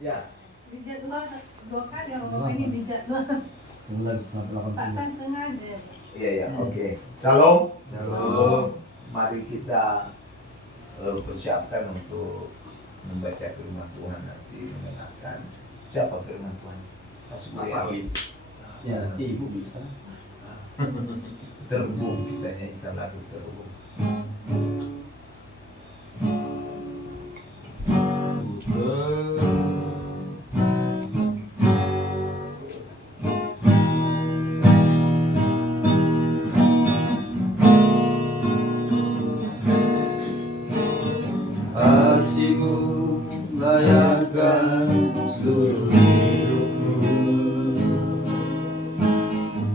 Ya. Dua kali orang ini dijadwal. Pak kan sengaja. Iya, oke. Shalom. Shalom. Mari kita persiapkan untuk membaca firman Tuhan nanti, mendengarkan siapa firman Tuhan. Ya, nanti ibu bisa. Terhubung, kita nyanyikan lagu terhubung. Kasih-Mu layakkan seluruh hidupku,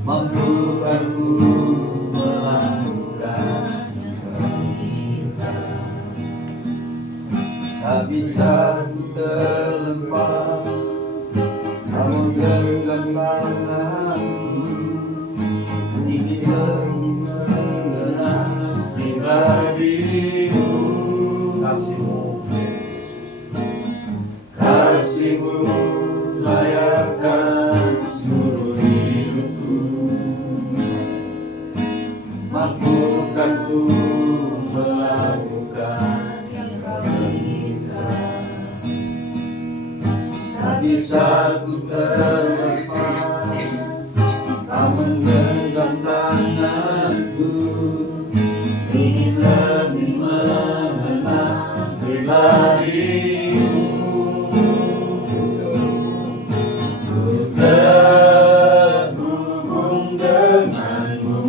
mampukan ku melakukan yang Kau. Tak bisa ku terlepas, namun genggam tanganku, ingin mengenal pribadi-Mu. Kasih-Mu layakkan seluruh hidupku, mampukan ku melakukan yang Kau berikan. Tak bisa ku terlepas, namun genggam tanganku, ingin lebih mengenal pribadi-Mu. Terhubung denganmu,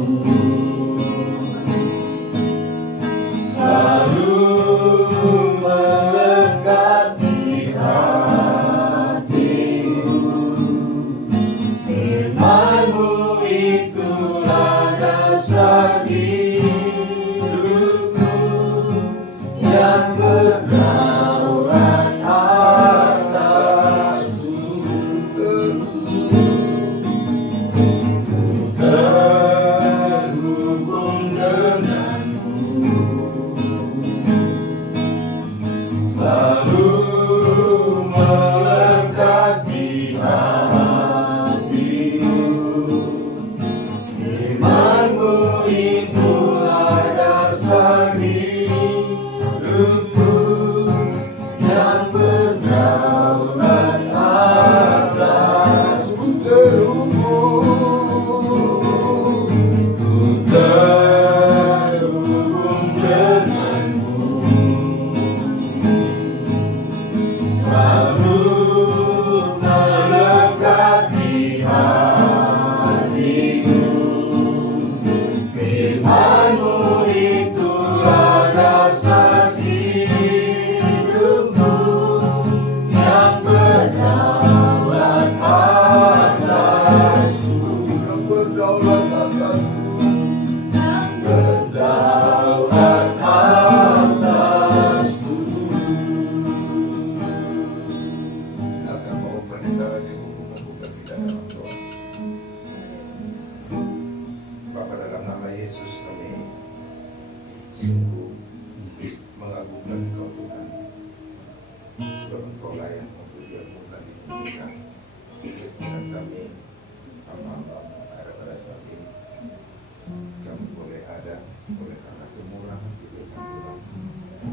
selalu melekat di hatiku. Firman-Mu itulah dasar hidupku, yang berdaulat atasku. Terhubung denganmu, selalu melekat di hatiku. Firman-Mu itulah dasar hidupku, yang berdaulat atasku. Terhubung denganmu, selalu melekat di hatiku. Firman-Mu itulah dasar hidupku, yang berdaulat atasku. Berdaulat atasku. Silakan bawa pendengarannya bukan di dalam doa. Bapa, dalam nama Yesus kami sungguh mengagungkan Engkau Tuhan, sebab Engkau layak untuk diagungkan ditinggikan. Dan kami hamba-Hamba-Mu ada pada saat ini, kami boleh ada oleh karena kemurahan Tuhan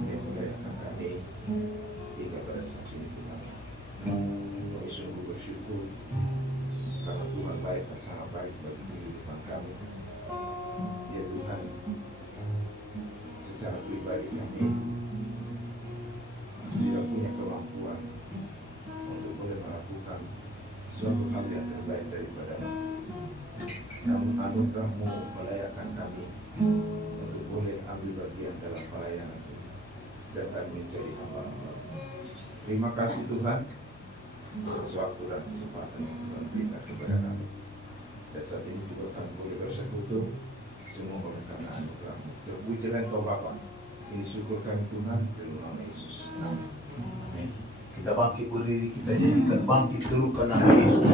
yang melayakkan kami hingga pada saat ini Tuhan. Kami sungguh bersyukur karena Tuhan baik dan sangat baik bagi kehidupan kami. Ya Tuhan, secara pribadi kami tidak punya kemampuan untuk boleh melakukan suatu hal yang terbaik daripada-Mu. Namun anugerah-Mu melayakkan kami untuk boleh ambil bagian dalam pelayanan dan kami menjadi hamba-Mu. Terima kasih Tuhan atas waktu dan kesempatan yang Tuhan berikan kepada kami. Dan saat ini juga kami boleh bersekutu semua oleh karena anugerah-Mu. Terpujilah Engkau Bapa. Ini syukur kami Tuhan dalam nama Yesus. Amin. Kita bangkit berdiri, kita jadikan bangkit terukan nama Yesus.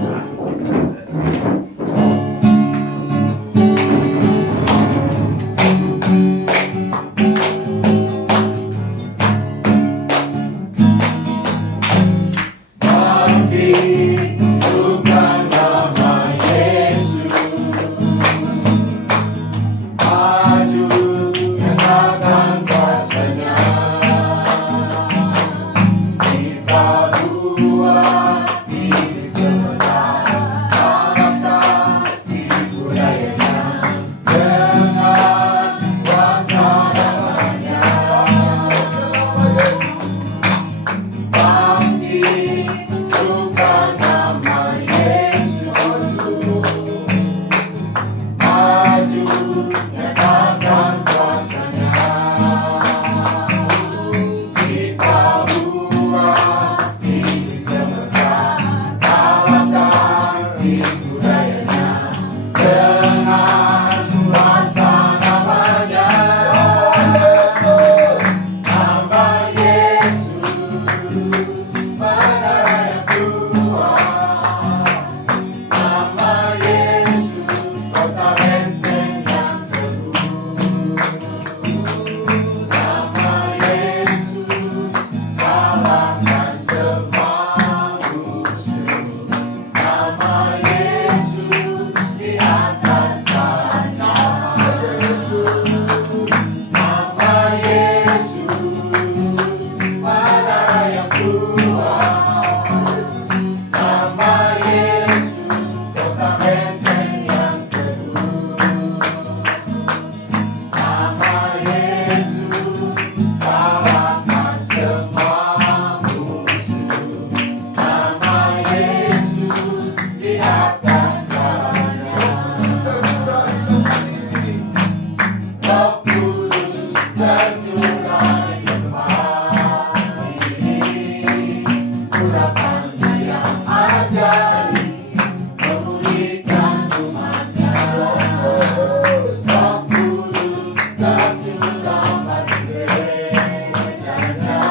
ajari memulihkan umatnya. Roh Kudus tercurah bagi gerejanya,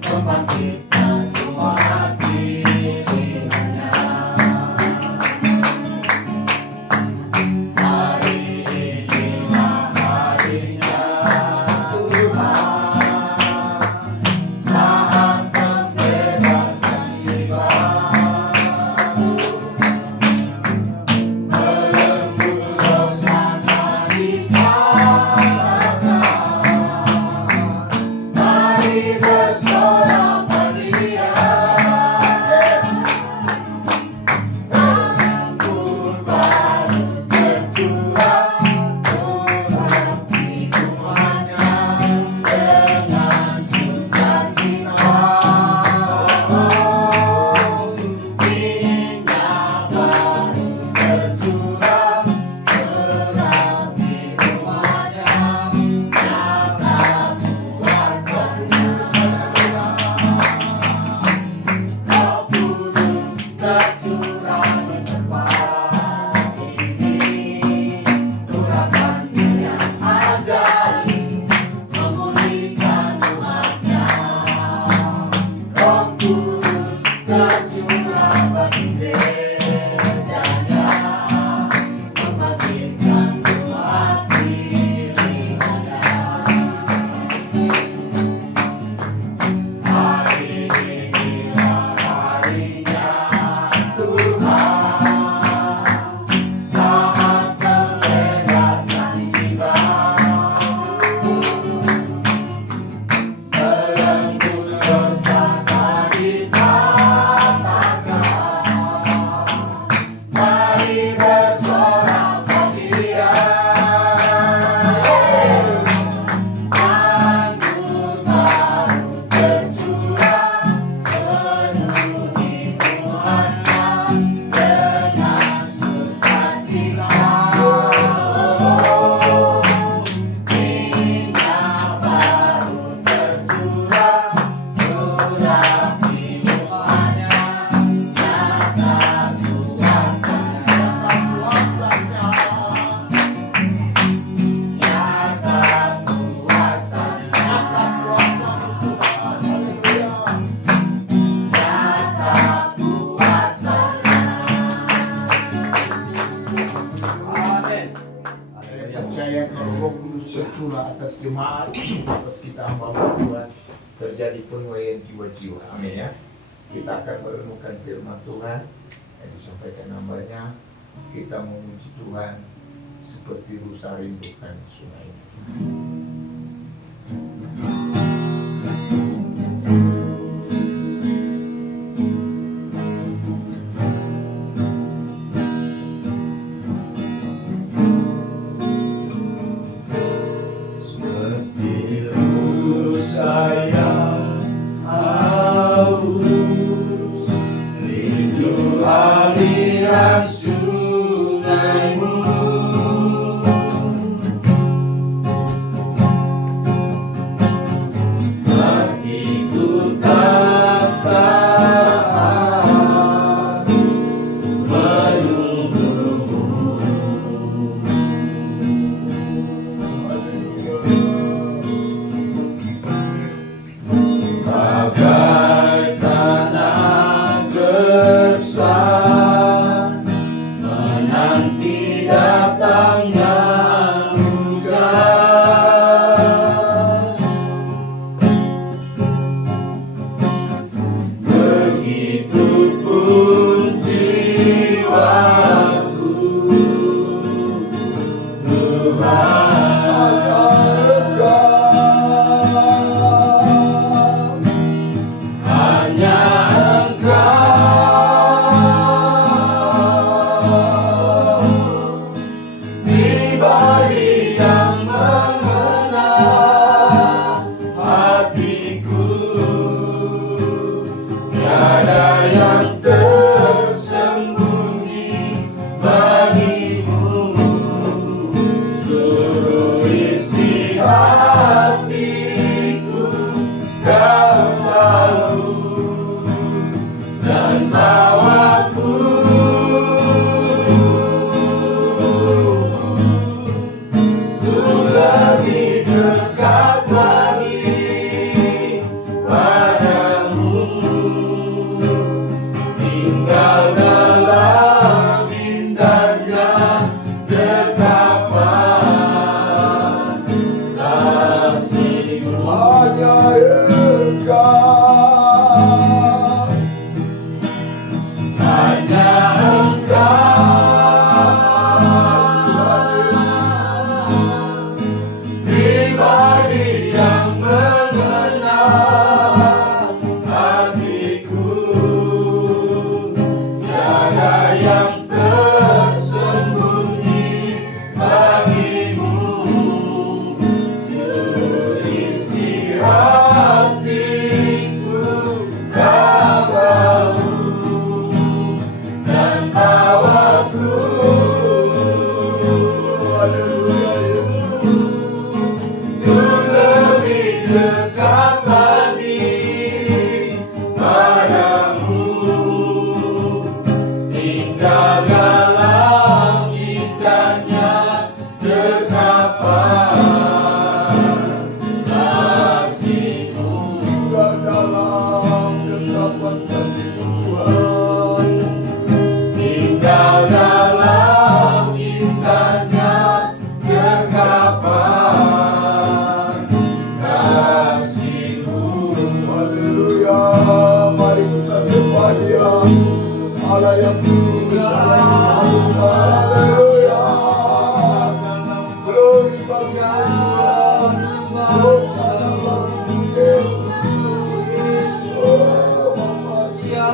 membangkitkan umat pilihannya. Hari inilah harinya Tuhan, saat pembebasan tiba. Belenggu Hosana dikatakan, mari bersorak beriak. Anggur baru tercurah, turut hidupnya dengan sukacita. Minyak baru tercurah, terapi rumahnya, nyata kuasanya. Roh Kudus tercurah di tempat ini, curahkan Dia ajari memulihkan umatnya. Roh Kudus tercurah bagi gerejanya, membangkitkan umat pilihannya. Hari inilah harinya Tuhan, saat pembebasan tiba. Belenggu dosa tadi katakan, mari bersorak beriak. Anggur baru tercurah, penuhi umatnya dengan sukacita. Minyak baru tercurah, terapi umatnya, nyata kuasanya. Nyata kuasanya. Nyata kuasanya. Amin. Saya percaya kalau Roh Kudus tercurah atas jemaat, atas kita hamba Tuhan, terjadi penuaian jiwa-jiwa. Amin ya. Kita akan merenungkan firman Tuhan yang disampaikan hambanya. Kita memuji Tuhan seperti rusa rindukan sungai. Seperti rusa yang haus, rindu aliran sungaimu. Hatiku tak tahan menunggumu. Bagai tanah gersang menanti datangnya hujan, begitupun jiwaku Tuhan. Hanya Engkau, pribadi yang mengenal hatiku. Tiada yang tersembunyi bagimu. Seluruh isi hatiku Kau tahu, dan dan bawaku untuk lebih dekat lagi padamu, tinggal dalam indahnya dekapan kasih-Mu. Hanya Engkau, Hanya Engkau, pribadi yang mengenal hatiku, tiada yang tersembunyi bagimu, seluruh isi hatiku Kau tahu, dan bawaku untuk lebih dekat lagi padamu, tinggal dalam indahnya dekapan kasih-Mu. tinggal dalam dekapan kasih Tuhan. Tinggal dalam indahnya dekapan kasih-Mu. Haleluya, mari kita sembah Dia, Allah yang kudus, Allah yang maha. Haleluya, glory bagi Tuhan, dosa bagi Yesus. Oh, Bapa Haleluya,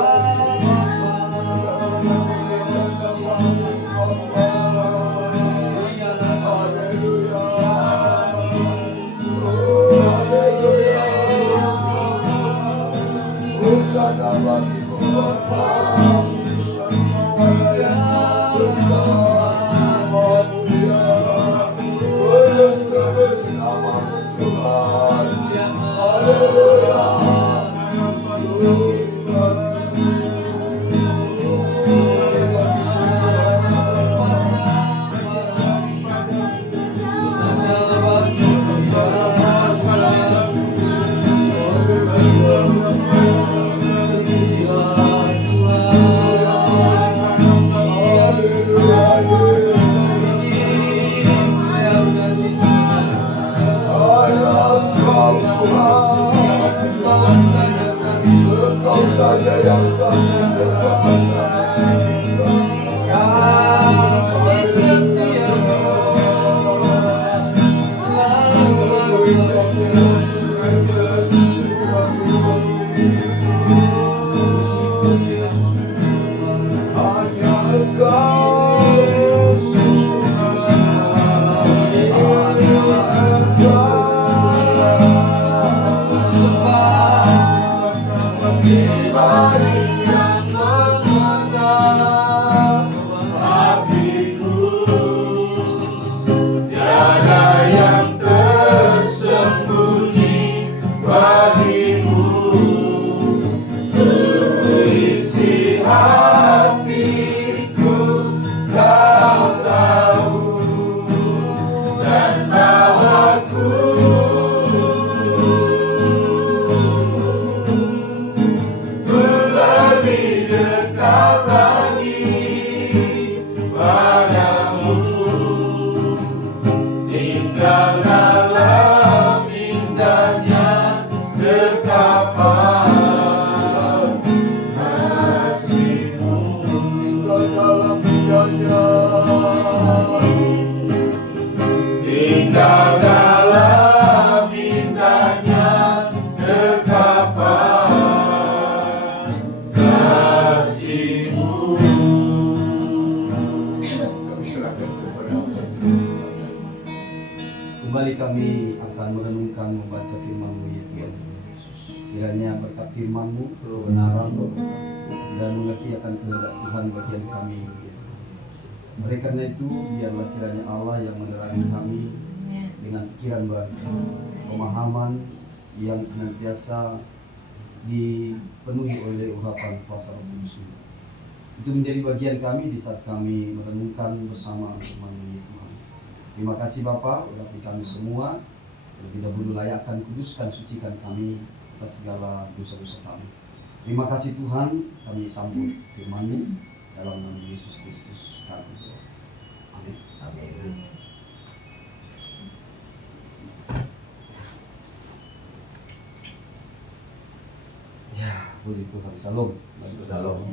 oh, haleluya, Hosana bagi Bapa. Engkau saja yang kami sembahkan. Kasih setia-Mu selalu hanya Engkau. Pribadi yang mengenal hatiku, tiada yang tersembunyi bagimu, seluruh isi hatiku Kau tahu, dan bawaku lebih dekat lagi padamu, tinggal dalam indahnya dekapan kasih-Mu. Tinggal dalam indahnya, tinggal dalam indahnya dekapan kasih-Mu. kami serahkan kepada Allah. Kembali kami akan merenungkan membaca firman-Mu ya Tuhan. Kiranya berkat firman-Mu kebenaran dan mengerti akan kehendak Tuhan bagian kami. Oleh karena itu, biarlah kiranya Allah yang menerangi kami dengan pikiran baru, pemahaman yang senantiasa dipenuhi oleh urapan kuasa Roh Kudus. Itu menjadi bagian kami di saat kami merenungkan bersama firman Tuhan. Terima kasih Bapa, berarti kami semua terlebih dahulu layakkan, kuduskan, sucikan kami atas segala dosa-dosa kami. Terima kasih Tuhan, kami sambut firman-Mu dalam nama Yesus Kristus kami berdoa. Amin. Amin. Ya, puji Tuhan. Shalom. Shalom.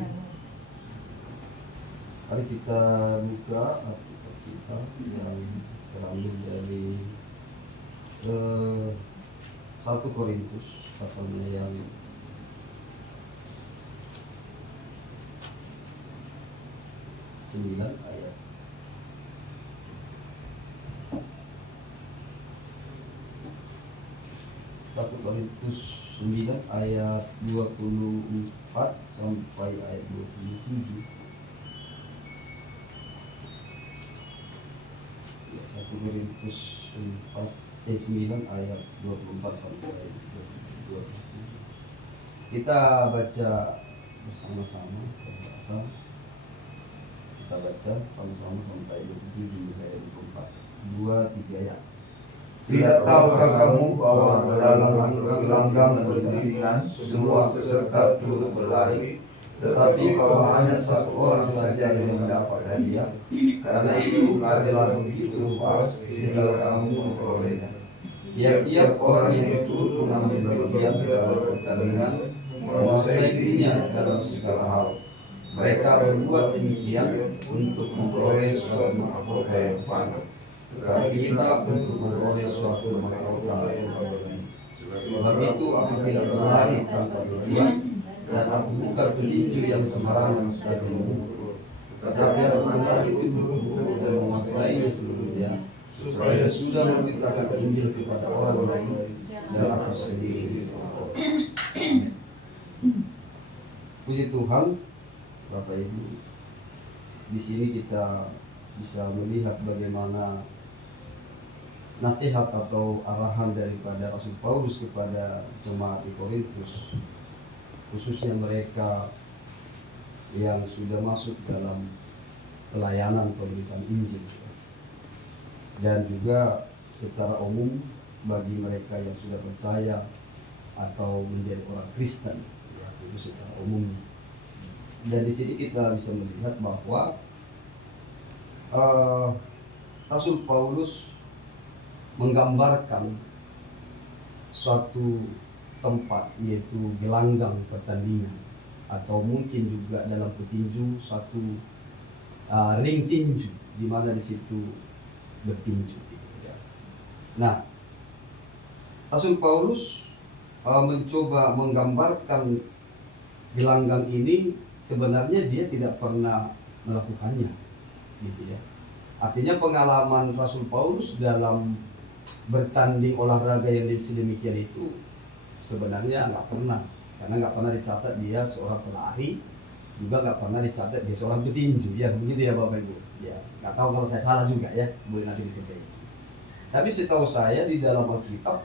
Mari kita buka Alkitab kita yang terambil dari 1 Korintus pasalnya yang sembilan ayat 1 Korintus 9 ayat 24 sampai ayat 27. Ya, 1 Korintus 9 ayat 24 sampai ayat 27. Kita baca bersama-sama, saya rasa. Kita baca sama-sama sampai 27 ayat 24. 2-3 ya. Tidak tahukah kamu bahwa dalam gelanggang pertandingan semua peserta turut berlari, tetapi bahwa hanya satu orang saja yang mendapat hadiah? Karena itu adalah begitu rupa sehingga kamu memperolehnya. Tiap-tiap orang yang turut mengambil bagian dalam pertandingan menguasai dirinya dalam segala hal. Mereka berbuat demikian untuk memperoleh suatu mahkota yang fana, tetapi kita untuk memperoleh suatu mahkota yang abadi. Sebab itu aku tidak berlari tanpa tujuan, dan aku bukan petinju yang sembarangan saja mengukur, tetapi aku berlari betul-betul dan menguasainya seluruhnya, supaya sudah memberitakan Injil kepada orang lain dan aku sendiri. Puji Tuhan, Bapak Ibu. Di sini kita bisa melihat bagaimana nasihat atau arahan daripada Rasul Paulus kepada jemaat di Korintus, khususnya mereka yang sudah masuk dalam pelayanan pemberitaan Injil, dan juga secara umum bagi mereka yang sudah percaya atau menjadi orang Kristen, ya, itu secara umum. Dan di sini kita bisa melihat bahwa Rasul Paulus menggambarkan suatu tempat, yaitu gelanggang pertandingan, atau mungkin juga dalam petinju suatu ring tinju, di mana di situ bertinju. Nah, Rasul Paulus mencoba menggambarkan gelanggang ini. Sebenarnya dia tidak pernah melakukannya, gitu ya. Artinya pengalaman Rasul Paulus dalam bertanding olahraga yang sedemikian itu sebenarnya nggak pernah, karena nggak pernah dicatat dia seorang pelari, juga nggak pernah dicatat dia seorang petinju, ya begitu ya Bapak Ibu. Ya, nggak tahu kalau saya salah juga ya, boleh nanti dicek. Tapi setahu saya di dalam Alkitab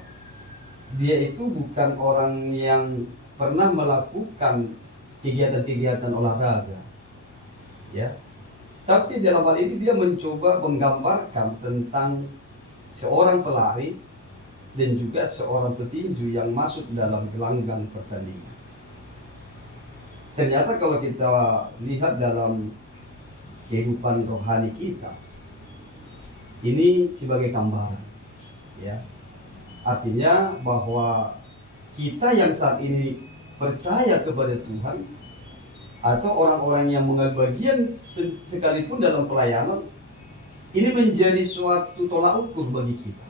dia itu bukan orang yang pernah melakukan kegiatan-kegiatan olahraga, ya. Tapi dalam hal ini dia mencoba menggambarkan tentang seorang pelari dan juga seorang petinju yang masuk dalam gelanggang pertandingan. Ternyata kalau kita lihat dalam kehidupan rohani kita, ini sebagai gambaran, ya. Artinya bahwa kita yang saat ini percaya kepada Tuhan, atau orang-orang yang mengambil bagian sekalipun dalam pelayanan, ini menjadi suatu tolak ukur bagi kita.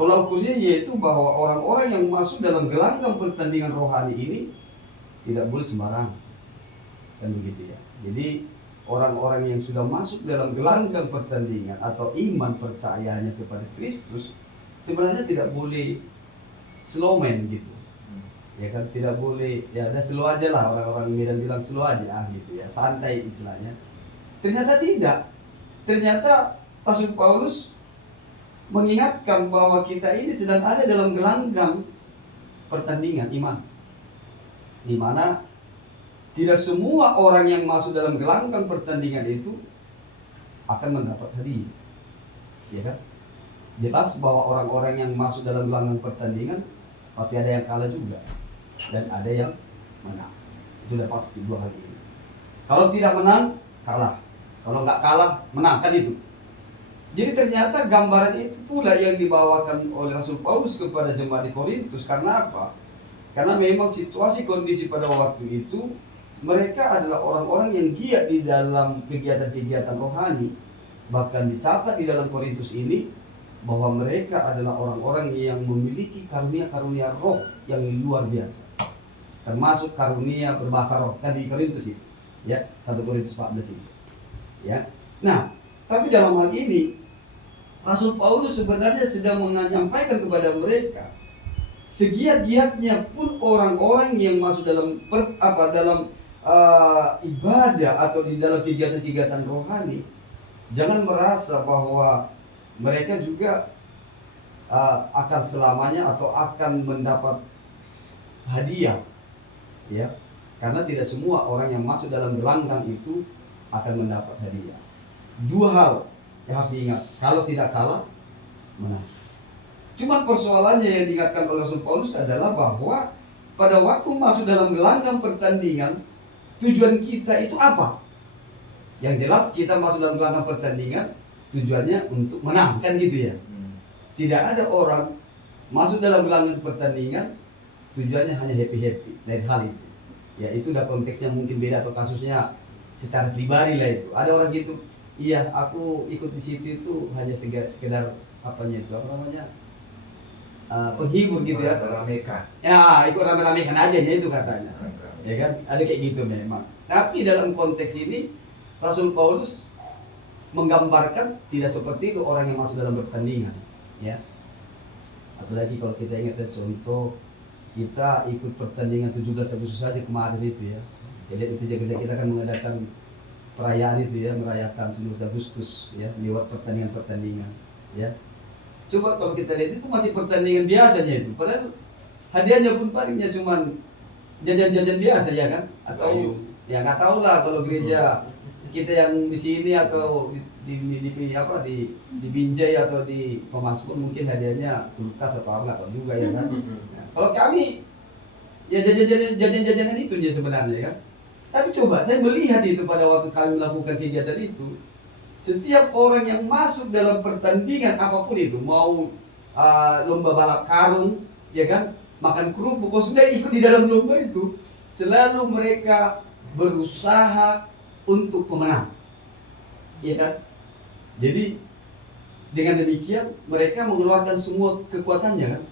Tolak ukurnya yaitu bahwa orang-orang yang masuk dalam gelanggang pertandingan rohani ini tidak boleh sembarangan, kan begitu ya. Jadi orang-orang yang sudah masuk dalam gelanggang pertandingan atau iman percayanya kepada Kristus sebenarnya tidak boleh slowman gitu. Ya kan, tidak boleh, ya udah slow aja lah, orang-orang Medan bilang slow aja gitu ya, santai istilahnya. Ternyata tidak. Ternyata Rasul Paulus mengingatkan bahwa kita ini sedang ada dalam gelanggang pertandingan iman. di mana tidak semua orang yang masuk dalam gelanggang pertandingan itu akan mendapat hadiah, ya kan? Jelas bahwa orang-orang yang masuk dalam gelanggang pertandingan pasti ada yang kalah juga dan ada yang menang. Itu sudah pasti dua hal ini. Kalau tidak menang, kalah. Kalau nggak kalah, menang, kan itu. Jadi ternyata gambaran itu pula yang dibawakan oleh Rasul Paulus kepada jemaat di Korintus. Karena apa? Karena memang situasi kondisi pada waktu itu mereka adalah orang-orang yang giat di dalam kegiatan-kegiatan rohani. Bahkan dicatat di dalam Korintus ini bahwa mereka adalah orang-orang yang memiliki karunia-karunia roh yang luar biasa. Termasuk karunia berbahasa roh kan di Korintus itu. Ya, 1 Korintus 14 ini. Ya. Nah, tapi dalam hal ini Rasul Paulus sebenarnya sedang menyampaikan kepada mereka segiat-giatnya pun orang-orang yang masuk dalam ibadah atau di dalam kegiatan-kegiatan rohani, jangan merasa bahwa mereka juga akan selamanya atau akan mendapat hadiah, ya, karena tidak semua orang yang masuk dalam gelanggang itu akan mendapat hadiah. Dua hal yang harus diingat, kalau tidak kalah, menang. Cuma persoalannya yang diingatkan oleh Rasul Paulus adalah bahwa pada waktu masuk dalam gelanggang pertandingan, tujuan kita itu apa? Yang jelas kita masuk dalam gelanggang pertandingan tujuannya untuk menang, kan gitu ya. Tidak ada orang masuk dalam gelanggang pertandingan tujuannya hanya happy-happy, lain hal itu. Ya itu udah konteksnya mungkin beda atau kasusnya secara pribadi lah itu. Ada orang gitu, iya aku ikut di situ itu hanya sekedar apanya itu, apa namanya, penghibur gitu ya. Ramekan. Ya ikut rame-ramekan aja ya itu katanya. Ya kan, ada kayak gitu memang. Tapi dalam konteks ini Rasul Paulus menggambarkan tidak seperti itu orang yang masuk dalam pertandingan, ya. Apalagi kalau kita ingat contoh kita ikut pertandingan 17 Agustus saja kemarin itu ya. Saya lihat itu gereja kita kan mengadakan perayaan itu ya, merayakan 17 Agustus ya, lewat pertandingan-pertandingan ya. Coba kalau kita lihat itu masih pertandingan biasanya itu, padahal hadiahnya pun palingnya cuman jajan-jajan biasa ya kan, atau ya nggak tahu lah kalau gereja kita yang di sini atau di Binjai atau di Pemasmur mungkin hadiahnya kulkas atau apa, nggak tahu juga ya kan. Nah, kalau kami ya jajan-jajanan itu aja sebenarnya kan. Tapi coba saya melihat itu pada waktu kami melakukan kegiatan itu, setiap orang yang masuk dalam pertandingan apapun itu, mau lomba balap karung ya kan, makan kerupuk, kalau sudah ikut di dalam lomba itu, selalu mereka berusaha untuk pemenang, ya kan? Jadi dengan demikian mereka mengeluarkan semua kekuatannya kan,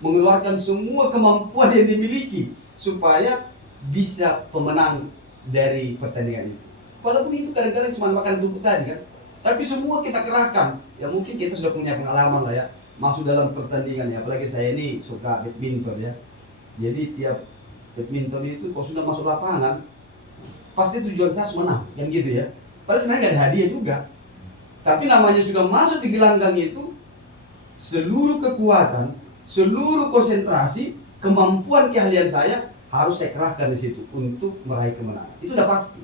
mengeluarkan semua kemampuan yang dimiliki supaya bisa pemenang dari pertandingan itu. Walaupun itu kadang-kadang cuma makan kerupuk tadi kan, tapi semua kita kerahkan. Ya mungkin kita sudah punya pengalaman lah ya, masuk dalam pertandingan ya. Apalagi saya ini suka badminton ya. Jadi tiap badminton itu kalau sudah masuk lapangan, pasti tujuan saya harus menang, yang gitu ya. Padahal sebenarnya nggak ada hadiah juga. Tapi namanya sudah masuk di gelanggang itu, seluruh kekuatan, seluruh konsentrasi, kemampuan keahlian saya harus saya kerahkan di situ untuk meraih kemenangan. Itu udah pasti.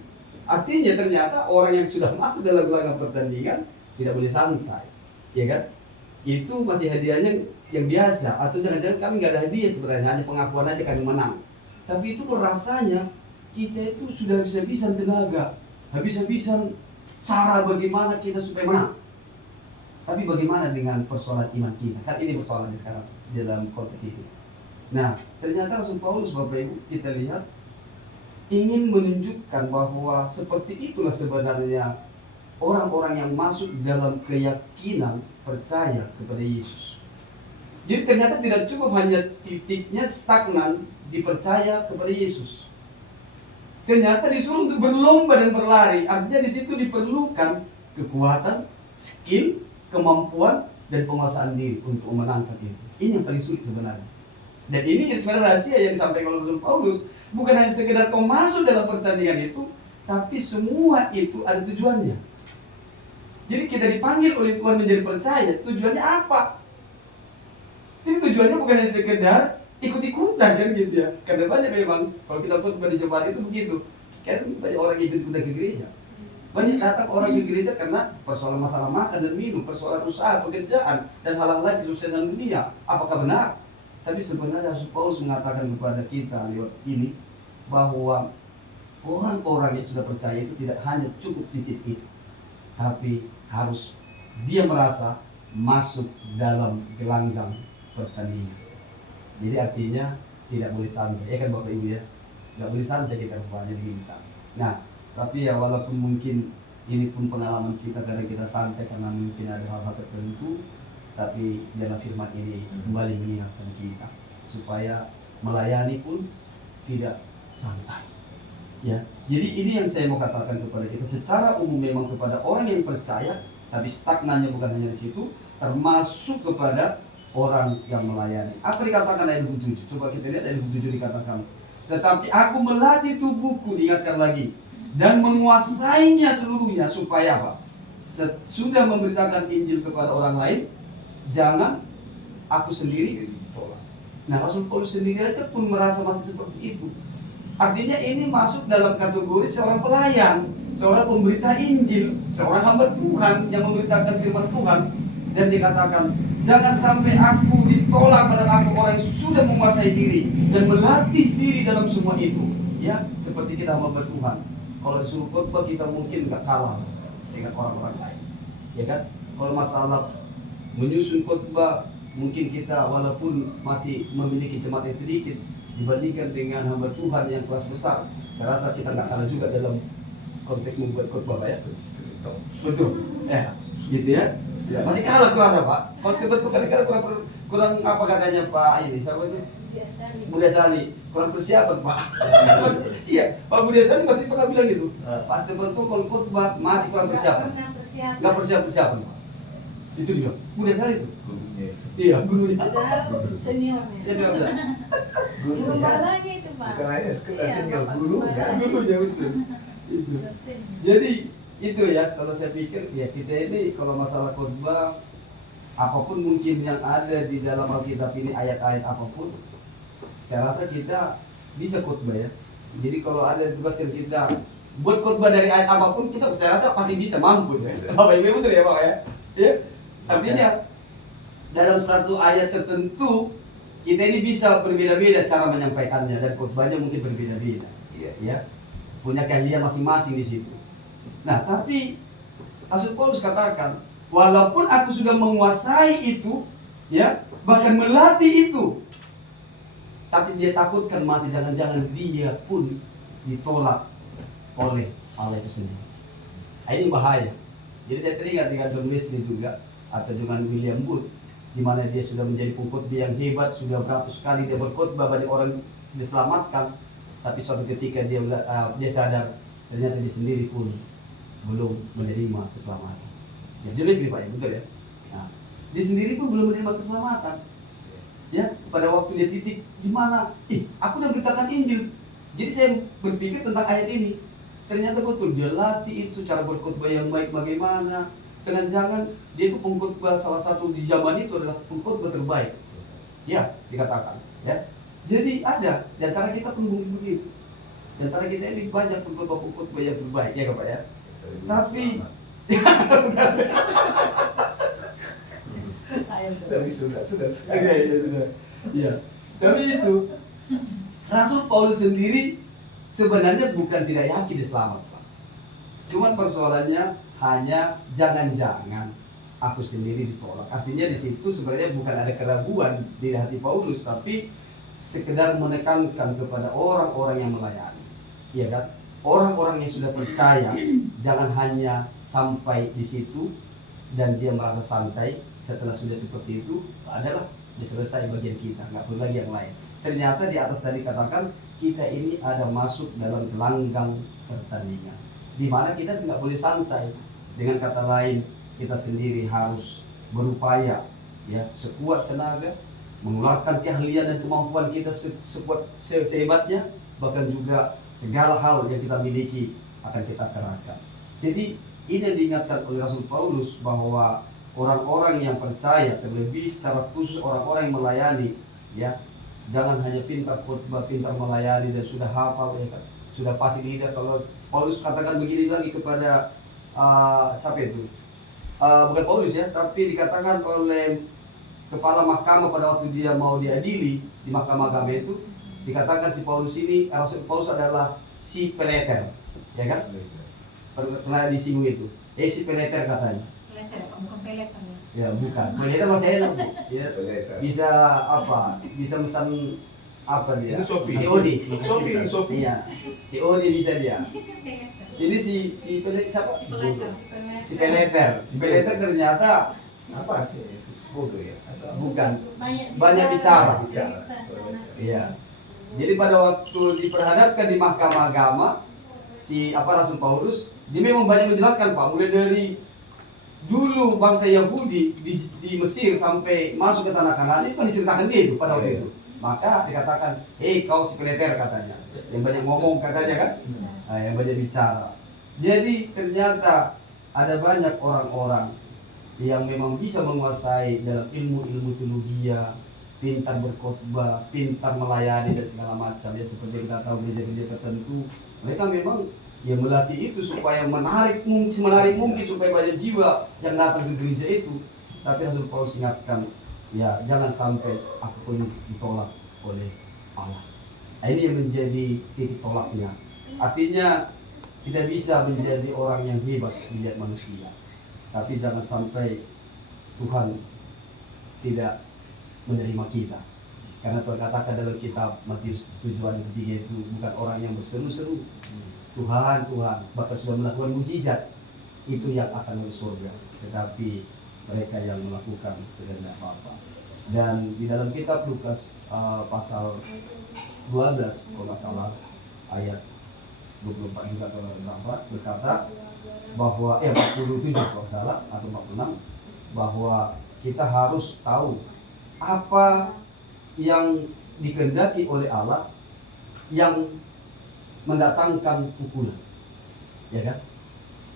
Artinya ternyata orang yang sudah masuk dalam gelanggang pertandingan tidak boleh santai, ya kan? Itu masih hadiahnya yang biasa, atau jangan-jangan kami nggak ada hadiah sebenarnya, hanya pengakuan aja kami menang. Tapi itu rasanya kita itu sudah habis-habisan tenaga, habis-habisan cara bagaimana kita supaya menang. Tapi bagaimana dengan persoalan iman kita? Kan ini persoalannya sekarang dalam konteks ini. Nah, ternyata Rasul Paulus, Bapak Ibu, kita lihat ingin menunjukkan bahwa seperti itulah sebenarnya orang-orang yang masuk dalam keyakinan percaya kepada Yesus. Jadi ternyata tidak cukup hanya titiknya stagnan dipercaya kepada Yesus. Ternyata disuruh untuk berlomba dan berlari. Artinya di situ diperlukan kekuatan, skill, kemampuan dan penguasaan diri untuk memenangkan itu. Ini yang paling sulit sebenarnya. Dan ini sebenarnya rahasia yang disampaikan oleh Rasul Paulus. Bukan hanya sekedar kau masuk dalam pertandingan itu, tapi semua itu ada tujuannya. Jadi kita dipanggil oleh Tuhan menjadi percaya. Tujuannya apa? Jadi tujuannya bukan hanya sekedar ikut-ikutan kan gitu ya. Karena banyak memang kalau kita khotbah di Jember itu begitu. Kan banyak orang ikut-ikutan ke gereja. Banyak datang orang ke gereja karena persoalan masalah makan dan minum, persoalan usaha, pekerjaan, dan hal-hal lain kesuksesan dunia. Apakah benar? Tapi sebenarnya Rasul Paulus mengatakan kepada kita lewat ini bahwa orang-orang yang sudah percaya itu tidak hanya cukup di titik itu, tapi harus dia merasa masuk dalam gelanggang pertandingan. Jadi artinya tidak boleh santai, ya kan Bapak Ibu ya, nggak boleh santai kita rupanya diminta. Nah, tapi ya walaupun mungkin ini pun pengalaman kita kadang kita santai karena mungkin ada hal-hal tertentu, tapi dalam firman ini kembali mengingatkan kita supaya melayani pun tidak santai. Ya, jadi ini yang saya mau katakan kepada kita secara umum memang kepada orang yang percaya, tapi stagnannya bukan hanya di situ, termasuk kepada orang yang melayani. Apa dikatakan ayat 27? Coba kita lihat ayat 27 dikatakan, tetapi aku melatih tubuhku, diingatkan lagi, dan menguasainya seluruhnya supaya apa? Sudah memberitakan Injil kepada orang lain, jangan aku sendiri tolak. Nah, Rasul Paulus sendiri aja pun merasa masih seperti itu. Artinya ini masuk dalam kategori seorang pelayan, seorang pemberita Injil, seorang hamba Tuhan yang memberitakan firman Tuhan. Dan dikatakan, jangan sampai aku ditolak padahal aku orang yang sudah menguasai diri dan melatih diri dalam semua itu. Ya, seperti kita hamba Tuhan. Kalau disuruh khotbah kita mungkin nggak kalah dengan orang-orang lain, ya kan? Kalau masalah menyusun khotbah, mungkin kita walaupun masih memiliki jemaat yang sedikit dibandingkan dengan hamba Tuhan yang kelas besar, saya rasa kita nggak kalah juga dalam konteks membuat khotbah, ya. Betul, gitu ya. Masih kalah kelas Pak. Kalau seperti itu kadang-kadang kurang apa katanya Pak ini, siapa itu? Budia Sali, kurang persiapan Pak. Iya, Pak Budia Sali masih pernah bilang gitu. Pas teman tuh kalau khotbah masih kurang persiapan. Nggak persiapan Pak. Itu dia. Budia Sali itu. Iya, gurunya. Seniornya. Gembala-nya itu Pak. Bukan hanya sekedar senior, gurunya. Gurunya betul. Itu. Jadi itu ya, kalau saya pikir ya kita ini kalau masalah khotbah apapun mungkin yang ada di dalam Alkitab ini, ayat-ayat apapun, saya rasa kita bisa khotbah ya. Jadi kalau ada tugaskan kita buat khotbah dari ayat apapun, kita saya rasa pasti bisa, mampu ya. Bapak Ibu betul ya Pak ya. Ya. Artinya dalam satu ayat tertentu kita ini bisa berbeda-beda cara menyampaikannya dan khotbahnya mungkin berbeda-beda. Iya, ya. Punya keahlian masing-masing di situ. Nah, tapi Rasul Paulus katakan, walaupun aku sudah menguasai itu, ya, bahkan melatih itu, tapi dia takutkan masih jangan-jangan dia pun ditolak oleh Allah itu sendiri. Nah, ini bahaya. Jadi saya teringat dengan John Wesley juga, atau dengan William Booth, di mana dia sudah menjadi pengkhotbah yang hebat, sudah beratus kali dia berkhotbah, banyak orang diselamatkan, tapi suatu ketika dia sadar ternyata dia sendiri pun belum menerima keselamatan. Ya, John Wesley Pak, ya, betul ya. Nah, dia sendiri pun belum menerima keselamatan. Ya, pada waktu dia titik di mana, aku udah beritakan Injil. Jadi saya berpikir tentang ayat ini. Ternyata betul dia latih itu cara berkhotbah yang baik bagaimana. Jangan-jangan dia itu pengkhotbah salah satu di zaman itu adalah pengkhotbah terbaik. Ya, dikatakan. Ya, jadi ada di antara kita pun begitu. Di antara kita ini banyak pengkhotbah yang terbaik, ya Pak ya. Tapi Tapi sudah Iya. Tapi itu Rasul Paulus sendiri sebenarnya bukan tidak yakin dia selamat, Pak. Cuman persoalannya hanya jangan-jangan aku sendiri ditolak. Artinya di situ sebenarnya bukan ada keraguan di hati Paulus, tapi sekedar menekankan kepada orang-orang yang melayani. Iya kan? Orang-orang yang sudah percaya jangan hanya sampai di situ dan dia merasa santai setelah sudah seperti itu adalah dia selesai bagian kita, nggak perlu lagi yang lain. Ternyata di atas tadi katakan kita ini ada masuk dalam gelanggang pertandingan, di mana kita tidak boleh santai. Dengan kata lain kita sendiri harus berupaya ya sekuat tenaga, mengeluarkan keahlian dan kemampuan kita sekuat sehebatnya, bahkan juga segala hal yang kita miliki akan kita kerahkan. Jadi ini yang diingatkan oleh Rasul Paulus bahwa orang-orang yang percaya, terlebih secara khusus orang-orang yang melayani, ya jangan hanya pintar khotbah, pintar melayani dan sudah hafal ya kan, sudah pasti lidah. Kalau Paulus katakan begini lagi kepada siapa itu? Bukan Paulus ya, tapi dikatakan oleh kepala mahkamah pada waktu dia mau diadili di mahkamah agama itu, dikatakan si Paulus ini, Rasul Paulus adalah si peleter, ya kan? Pernah disinggung itu, si peleter katanya. Peleter, bukan peleter ya. Ya bukan, peleter masih enak, ya. Peleter. Bisa apa? Bisa pesan apa dia? Itu Shopee. COD. Shopee. Iya, COD bisa dia. Ini si peleter siapa? Si peleter. Si peleter ternyata Apa artinya itu? Bodoh ya? Atau bukan banyak bicara. Bicara. Iya. Jadi pada waktu diperhadapkan di mahkamah agama, si Rasul Paulus, dia memang banyak menjelaskan Pak, mulai dari dulu bangsa Yahudi di Mesir sampai masuk ke tanah Kanaan itu kan diceritakan dia itu pada waktu itu. Maka dikatakan, hei kau si peleter katanya, yang banyak ngomong katanya kan, yang banyak bicara. Jadi ternyata ada banyak orang-orang yang memang bisa menguasai dalam ilmu-ilmu teologia, pintar berkhotbah, pintar melayani dan segala macam ya, seperti kita tahu gereja-gereja tertentu mereka memang ya melatih itu supaya menarik mungkin supaya banyak jiwa yang datang ke gereja itu. Tapi Rasul Paulus ingatkan ya jangan sampai aku pun ditolak oleh Allah. Nah, ini yang menjadi titik tolaknya. Artinya tidak bisa menjadi orang yang hebat dilihat manusia, tapi jangan sampai Tuhan tidak menerima kita. Karena Tuhan katakan dalam kitab Matius 7 ayat 3 itu bukan orang yang berseru-seru Tuhan, Tuhan, bahkan sudah melakukan mujizat itu yang akan masuk surga, tetapi mereka yang melakukan kehendak Bapa. Dan di dalam kitab Lukas pasal 12 kalau nggak salah ayat 24 juga atau 24 berkata bahwa 47 kalau salah atau 46 bahwa kita harus tahu apa yang dikehendaki oleh Allah yang mendatangkan pukulan, ya kan?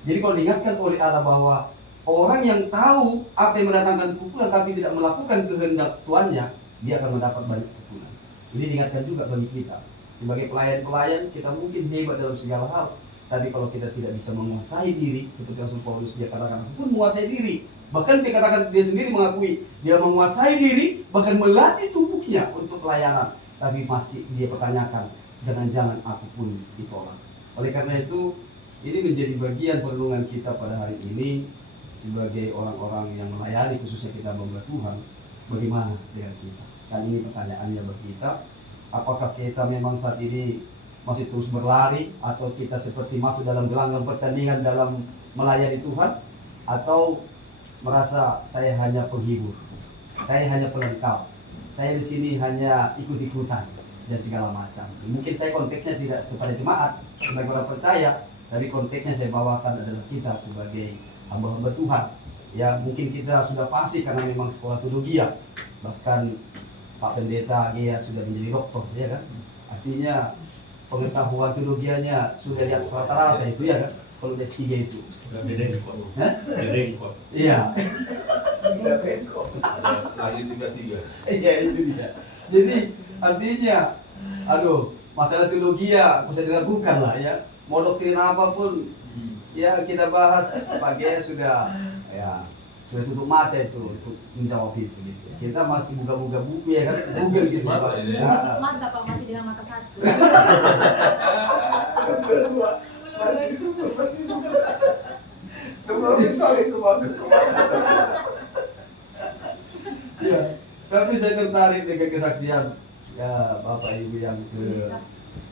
Jadi kalau diingatkan oleh Allah bahwa orang yang tahu apa yang mendatangkan pukulan tapi tidak melakukan kehendak Tuannya, dia akan mendapat banyak pukulan. Ini diingatkan juga bagi kita sebagai pelayan-pelayan, kita mungkin hebat dalam segala hal, tapi kalau kita tidak bisa menguasai diri, seperti Rasul Paulus dia katakan, aku pun menguasai diri. Bahkan dia katakan dia sendiri mengakui dia menguasai diri, bahkan melatih tubuhnya untuk pelayanan, tapi masih dia pertanyakan, jangan-jangan aku pun ditolak. Oleh karena itu, ini menjadi bagian perenungan kita pada hari ini sebagai orang-orang yang melayani, khususnya kita hamba Tuhan. Bagaimana dengan kita? Dan ini pertanyaannya bagi kita. Apakah kita memang saat ini masih terus berlari, atau kita seperti masuk dalam gelanggang pertandingan dalam melayani Tuhan, atau merasa saya hanya penghibur, saya hanya pelengkap, saya di sini hanya ikut-ikutan dan segala macam. Mungkin saya konteksnya tidak kepada jemaat sebagai orang percaya, tapi konteksnya saya bawakan adalah kita sebagai hamba-hamba Tuhan. Ya mungkin kita sudah fasih karena memang sekolah teologia, bahkan Pak Pendeta Gia sudah menjadi doktor, ya kan? Artinya pengetahuan teologianya sudah di atas rata-rata itu, ya kan? Kalau S3 itu. Udah bedeng kok. Bedeng kok. Iya. Udah bengkok. Lagi 33. Iya itu dia. Jadi artinya, masalah teologia bisa dilakukan lah ya. Mau doktrin apapun, ya kita bahas. Pak Gia sudah tutup mata itu untuk menjawab itu. Gitu. Kita masih buka-buka buku ya kan, Google gitu. Mata ini. Ya. Mata Pak masih dengan mata satu. Kedua, masih super, masih juga. Belum misalnya kemana. Ya, tapi saya tertarik dengan kesaksian ya Bapak Ibu yang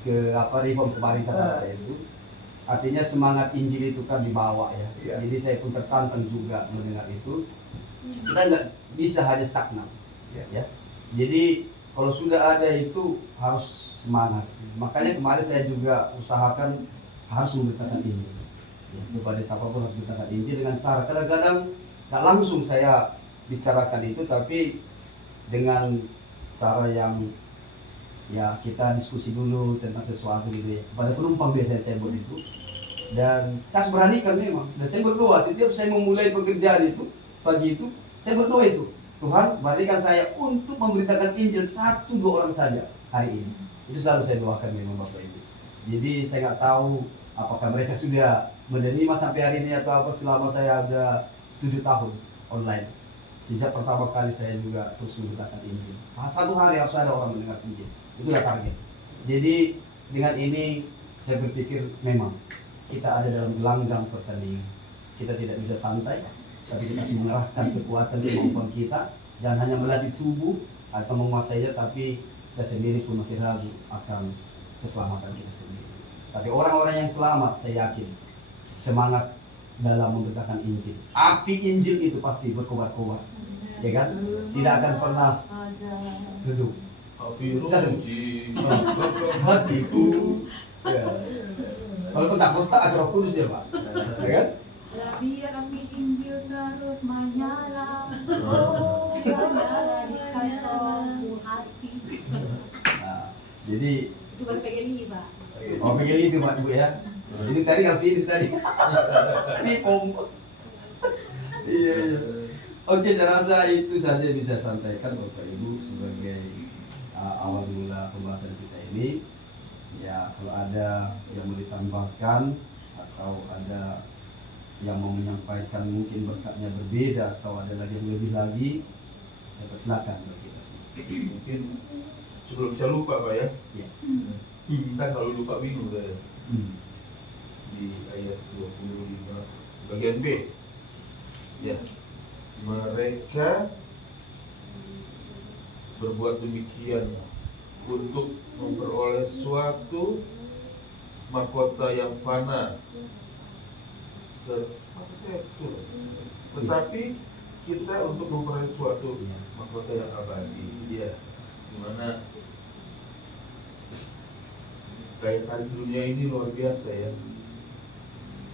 ke reform kemarin kata itu. Artinya semangat Injil itu kan dibawa ya. Iya. Jadi saya pun tertantang juga mendengar itu. Kita nggak bisa hanya stagnan, ya. Jadi kalau sudah ada itu harus semangat. Makanya kemarin saya juga usahakan harus memberitakan Injil. Ya, kepada siapapun harus memberitakan Injil dengan cara kadang-kadang nggak langsung saya bicarakan itu, tapi dengan cara yang ya kita diskusi dulu tentang sesuatu gitu ya. Pada penumpang biasanya saya buat itu, dan saya beranikan memang. Dan saya berdoa setiap saya memulai pekerjaan itu pagi itu, saya berdoa itu Tuhan berikan saya untuk memberitakan Injil 1-2 orang saja hari ini. Itu selalu saya doakan memang Bapak Ibu. Jadi saya nggak tahu apakah mereka sudah menerima sampai hari ini atau apa, selama saya ada 7 tahun online. Sejak pertama kali saya juga terus memberitakan Injil. Satu hari harus ada orang mendengar Injil. Itulah target. Jadi dengan ini saya berpikir memang kita ada dalam gelanggang pertandingan. Kita tidak bisa santai, tapi kita harus mengerahkan kekuatan kemampuan kita. Jangan hanya melatih tubuh atau menguasainya, tapi kita sendiri pun masih ragu akan keselamatan kita sendiri. Tapi orang-orang yang selamat, saya yakin semangat dalam memberitakan Injil. Api Injil itu pasti berkobar-kobar, ya kan? Tidak akan pernah redup. Api ruji. Hatiku. Ya. Kalau kau tak tak ada Roh Kudus dia, Pak. Ya kan? Biar api Injil terus menyala. Oh, menyala di kantongku hati. Nah, jadi Itu baru PGLI, Pak. oh pikir itu Pak Ibu ya. Ini tadi Alfinis tadi. Ini pom. Iya. Oke, saya rasa itu saja bisa sampaikan Bapak Ibu sebagai awal mula pembahasan kita ini. Ya, kalau ada yang mau ditambahkan atau ada yang mau menyampaikan mungkin berkatnya berbeda atau ada lagi yang lebih lagi, saya persilakan bagi kita semua. Mungkin sebelum saya lupa Pak ya. Ya. Kita selalu lupa bingung saya. Di ayat 25 bagian B. Ya. Mereka berbuat demikian untuk memperoleh suatu mahkota yang fana. Tetapi kita untuk memperoleh suatu mahkota yang abadi. Ya. Dimana daya tarik dunia ini luar biasa ya.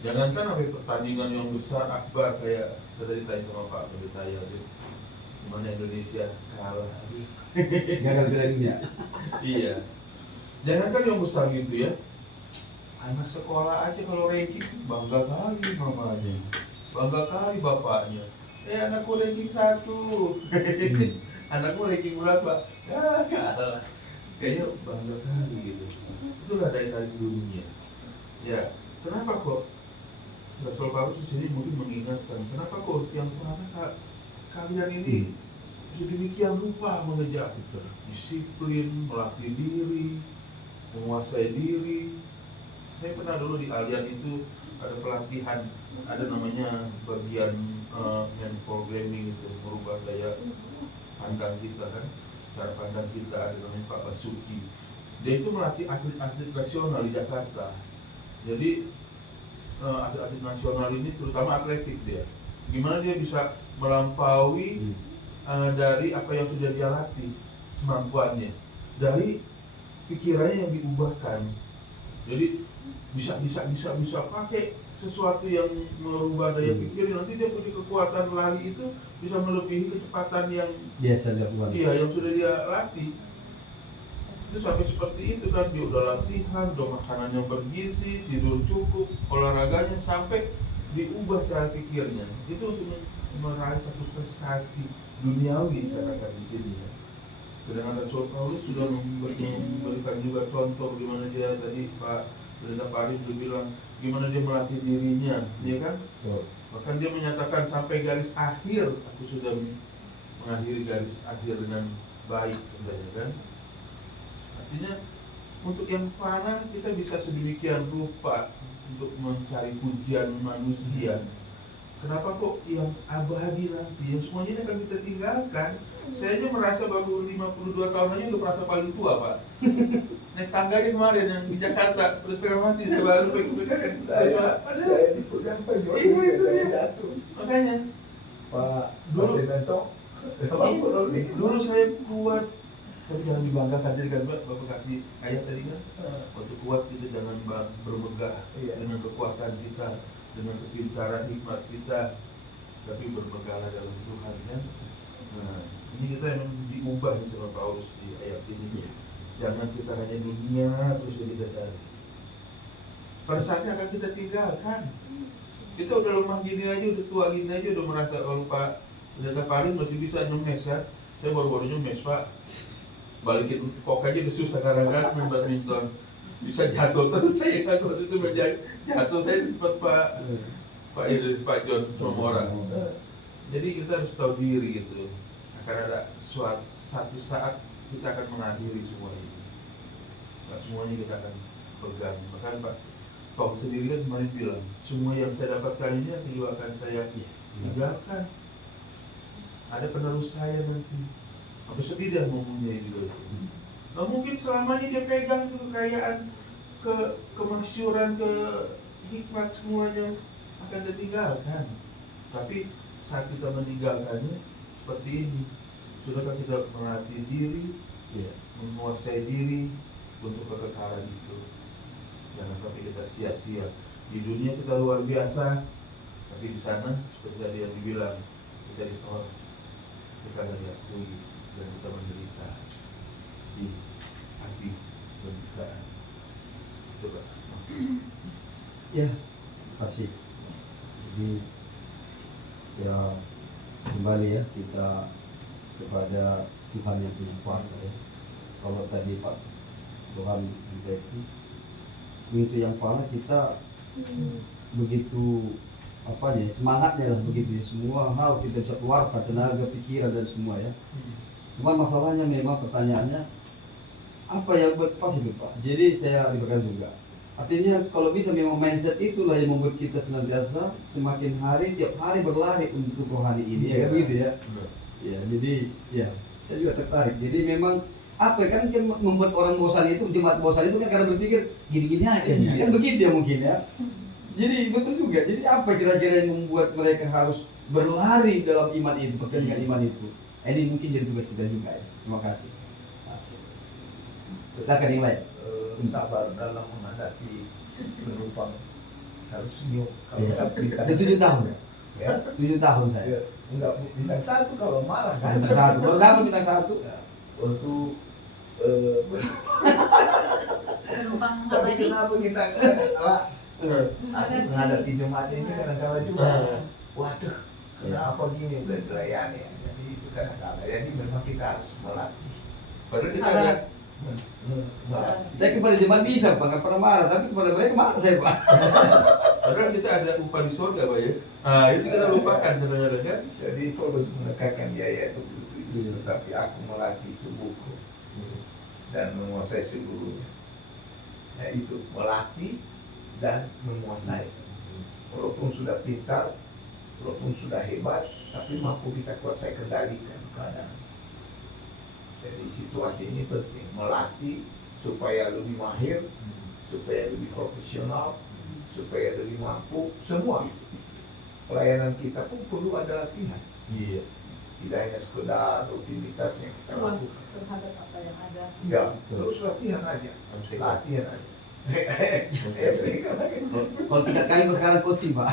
Jangankan sampai pertandingan yang besar akbar kayak saya tadi tanya sama Pak Budi saya, terus gimana Indonesia kalah. Gagal Piala Dunia. Iya. Jangankan yang besar gitu ya. Anak sekolah aja kalau ranking bangga kali mamanya, bangga kali bapaknya. Anakku ranking 1. Anakku ranking berapa? Ya kalah. Kayaknya bangga kali gitu. Itulah daya tarik dunia. Ya, kenapa kok Rasul Paulus di sini mungkin mengingatkan, kenapa kok yang mana kalian ini sedemikian rupa mengejar disiplin, melatih diri, menguasai diri. Saya pernah dulu di Allian itu ada pelatihan, ada namanya bagian main programming itu, merubah daya pandang kita kan, cara pandang kita, ada namanya Pak Basuki. Dia itu melatih atlet-atlet nasional di Jakarta. Jadi atlet-atlet nasional ini terutama atletik dia. Gimana dia bisa melampaui dari apa yang sudah dia latih, kemampuannya, dari pikirannya yang diubahkan. Jadi bisa pakai sesuatu yang merubah daya pikir, nanti dia punya kekuatan lari itu bisa melebihi kecepatan yang biasa dilakukan. Iya, yang sudah dia latih. Itu sampai seperti itu kan, dia udah latihan, udah makanan yang bergizi, tidur cukup, olahraganya sampai diubah cara pikirnya. Itu untuk meraih satu prestasi duniawi katakan di sini ya. Sedangkan Rasul Paulus sudah memberikan juga contoh di mana dia tadi Pak Brenda Farid sudah bilang gimana dia melatih dirinya, ya kan? Bahkan dia menyatakan sampai garis akhir aku sudah mengakhiri garis akhir dengan baik, katanya kan? Artinya untuk yang fana kita bisa sedemikian rupa untuk mencari pujian manusia. Kenapa kok yang abadi nanti, yang semuanya ini akan kita tinggalkan? Saya aja merasa baru 52 tahun aja udah merasa paling tua Pak. Naik tangganya kemarin yang di Jakarta, terus setengah mati saya baru pegang Saya dipegang Pak Jody, itu saya dia. jatuh. Makanya Pak Dulu- Bento, dulu saya kuat, tapi jangan dibanggakan jadi kan Bapak kasih ayat tadi kan, waktu kuat kita jangan bermegah Iya. dengan kekuatan kita, dengan kepintaran hikmat kita, tapi bermegahlah dalam Tuhan kan. Nah, ini kita yang diubah nih sama Paulus di ayat ini. Jangan kita hanya dunia terus yang kita cari. Pada saatnya akan kita tinggalkan. Kita udah lemah gini aja, udah tua gini aja, udah merasa kalau Pak Ternyata paling masih bisa nyemes ya. Saya baru-baru nyemes Pak. Balikin kok aja udah susah kadang-kadang main badminton. Bisa jatuh terus saya kan waktu itu jatuh saya di tempat Pak John sama orang. Jadi kita harus tahu diri gitu. Akan ada satu saat kita akan mengakhiri semua ini. Nah, semuanya kita akan pegang. Bahkan Pak Tom sendiri kan kemarin bilang, semua yang saya dapatkan ini juga akan saya tinggalkan. Ada penerus saya nanti. Sampai sedih dia ngomongnya gitu. Nah, mungkin selamanya dia pegang kekayaan, kemasyuran, hikmat semuanya akan ditinggalkan. Tapi saat kita meninggalkannya seperti ini, sudahkah kita melatih diri, menguasai diri untuk kekekalan itu? Jangan sampai kita sia-sia. Di dunia kita luar biasa, tapi di sana seperti tadi yang dibilang, kita ditolak, kita nggak diakui, dan kita menderita di hati kebiasaan. Coba. Ya, kasih. Jadi ya kembali ya kita kepada Tuhan yang punya kuasa ya. Kalau tadi Pak Tuhan itu untuk yang fana kita begitu apa nih semangatnya lah begitu ya, semua hal kita bisa keluarkan tenaga pikiran dan semua ya. Cuman masalahnya memang pertanyaannya apa yang pas itu Pak. Jadi saya diberikan juga. Artinya kalau bisa memang mindset itulah yang membuat kita senantiasa semakin hari tiap hari berlari untuk rohani ini ya begitu ya. Ya jadi ya saya juga tertarik. Jadi memang apa kan membuat orang bosan itu, jemaat bosan itu kan karena berpikir gini-gini aja kan begitu ya mungkin ya. Jadi betul juga. Jadi apa kira-kira yang membuat mereka harus berlari dalam iman itu, perkembangan iman itu? Ini mungkin jadi tugas kita juga ya. Terima kasih. Silakan yang lain. Sabar dalam menghadapi penumpang harus senyum. Kalau sakit Ada 7 tahun ya 7 tahun saya. ya, enggak bintang 1 kalau marah kan. Bintang 1. Kalau dapat bintang 1 Untuk Penumpang tapi abadi. kenapa kita menghadapi jemaat ini kadang-kadang juga waduh kenapa gini belayani ya. Jadi itu kadang-kadang jadi memang kita harus melatih Padahal kita ada melatih. saya kepada jemaat bisa Pak, nggak pernah marah, tapi kepada mereka marah saya Pak. Padahal kita ada upah di surga Pak ya. Nah itu kita lupakan kadang-kadang kan. Jadi Paulus menekankan di ayat 27, tetapi aku melatih tubuhku dan menguasai seluruhnya. Nah itu melatih dan menguasai. Walaupun sudah pintar, walaupun sudah hebat, tapi mampu kita kuasai kendalikan keadaan. Jadi situasi ini penting, melatih supaya lebih mahir, supaya lebih profesional, supaya lebih mampu. Semua pelayanan kita pun perlu ada latihan. Iya. Tidak hanya sekedar rutinitas yang kita Puas lakukan. terhadap apa yang ada. Ya, terus latihan aja. Latihan aja. Kalau tidak kami sekarang coaching Pak.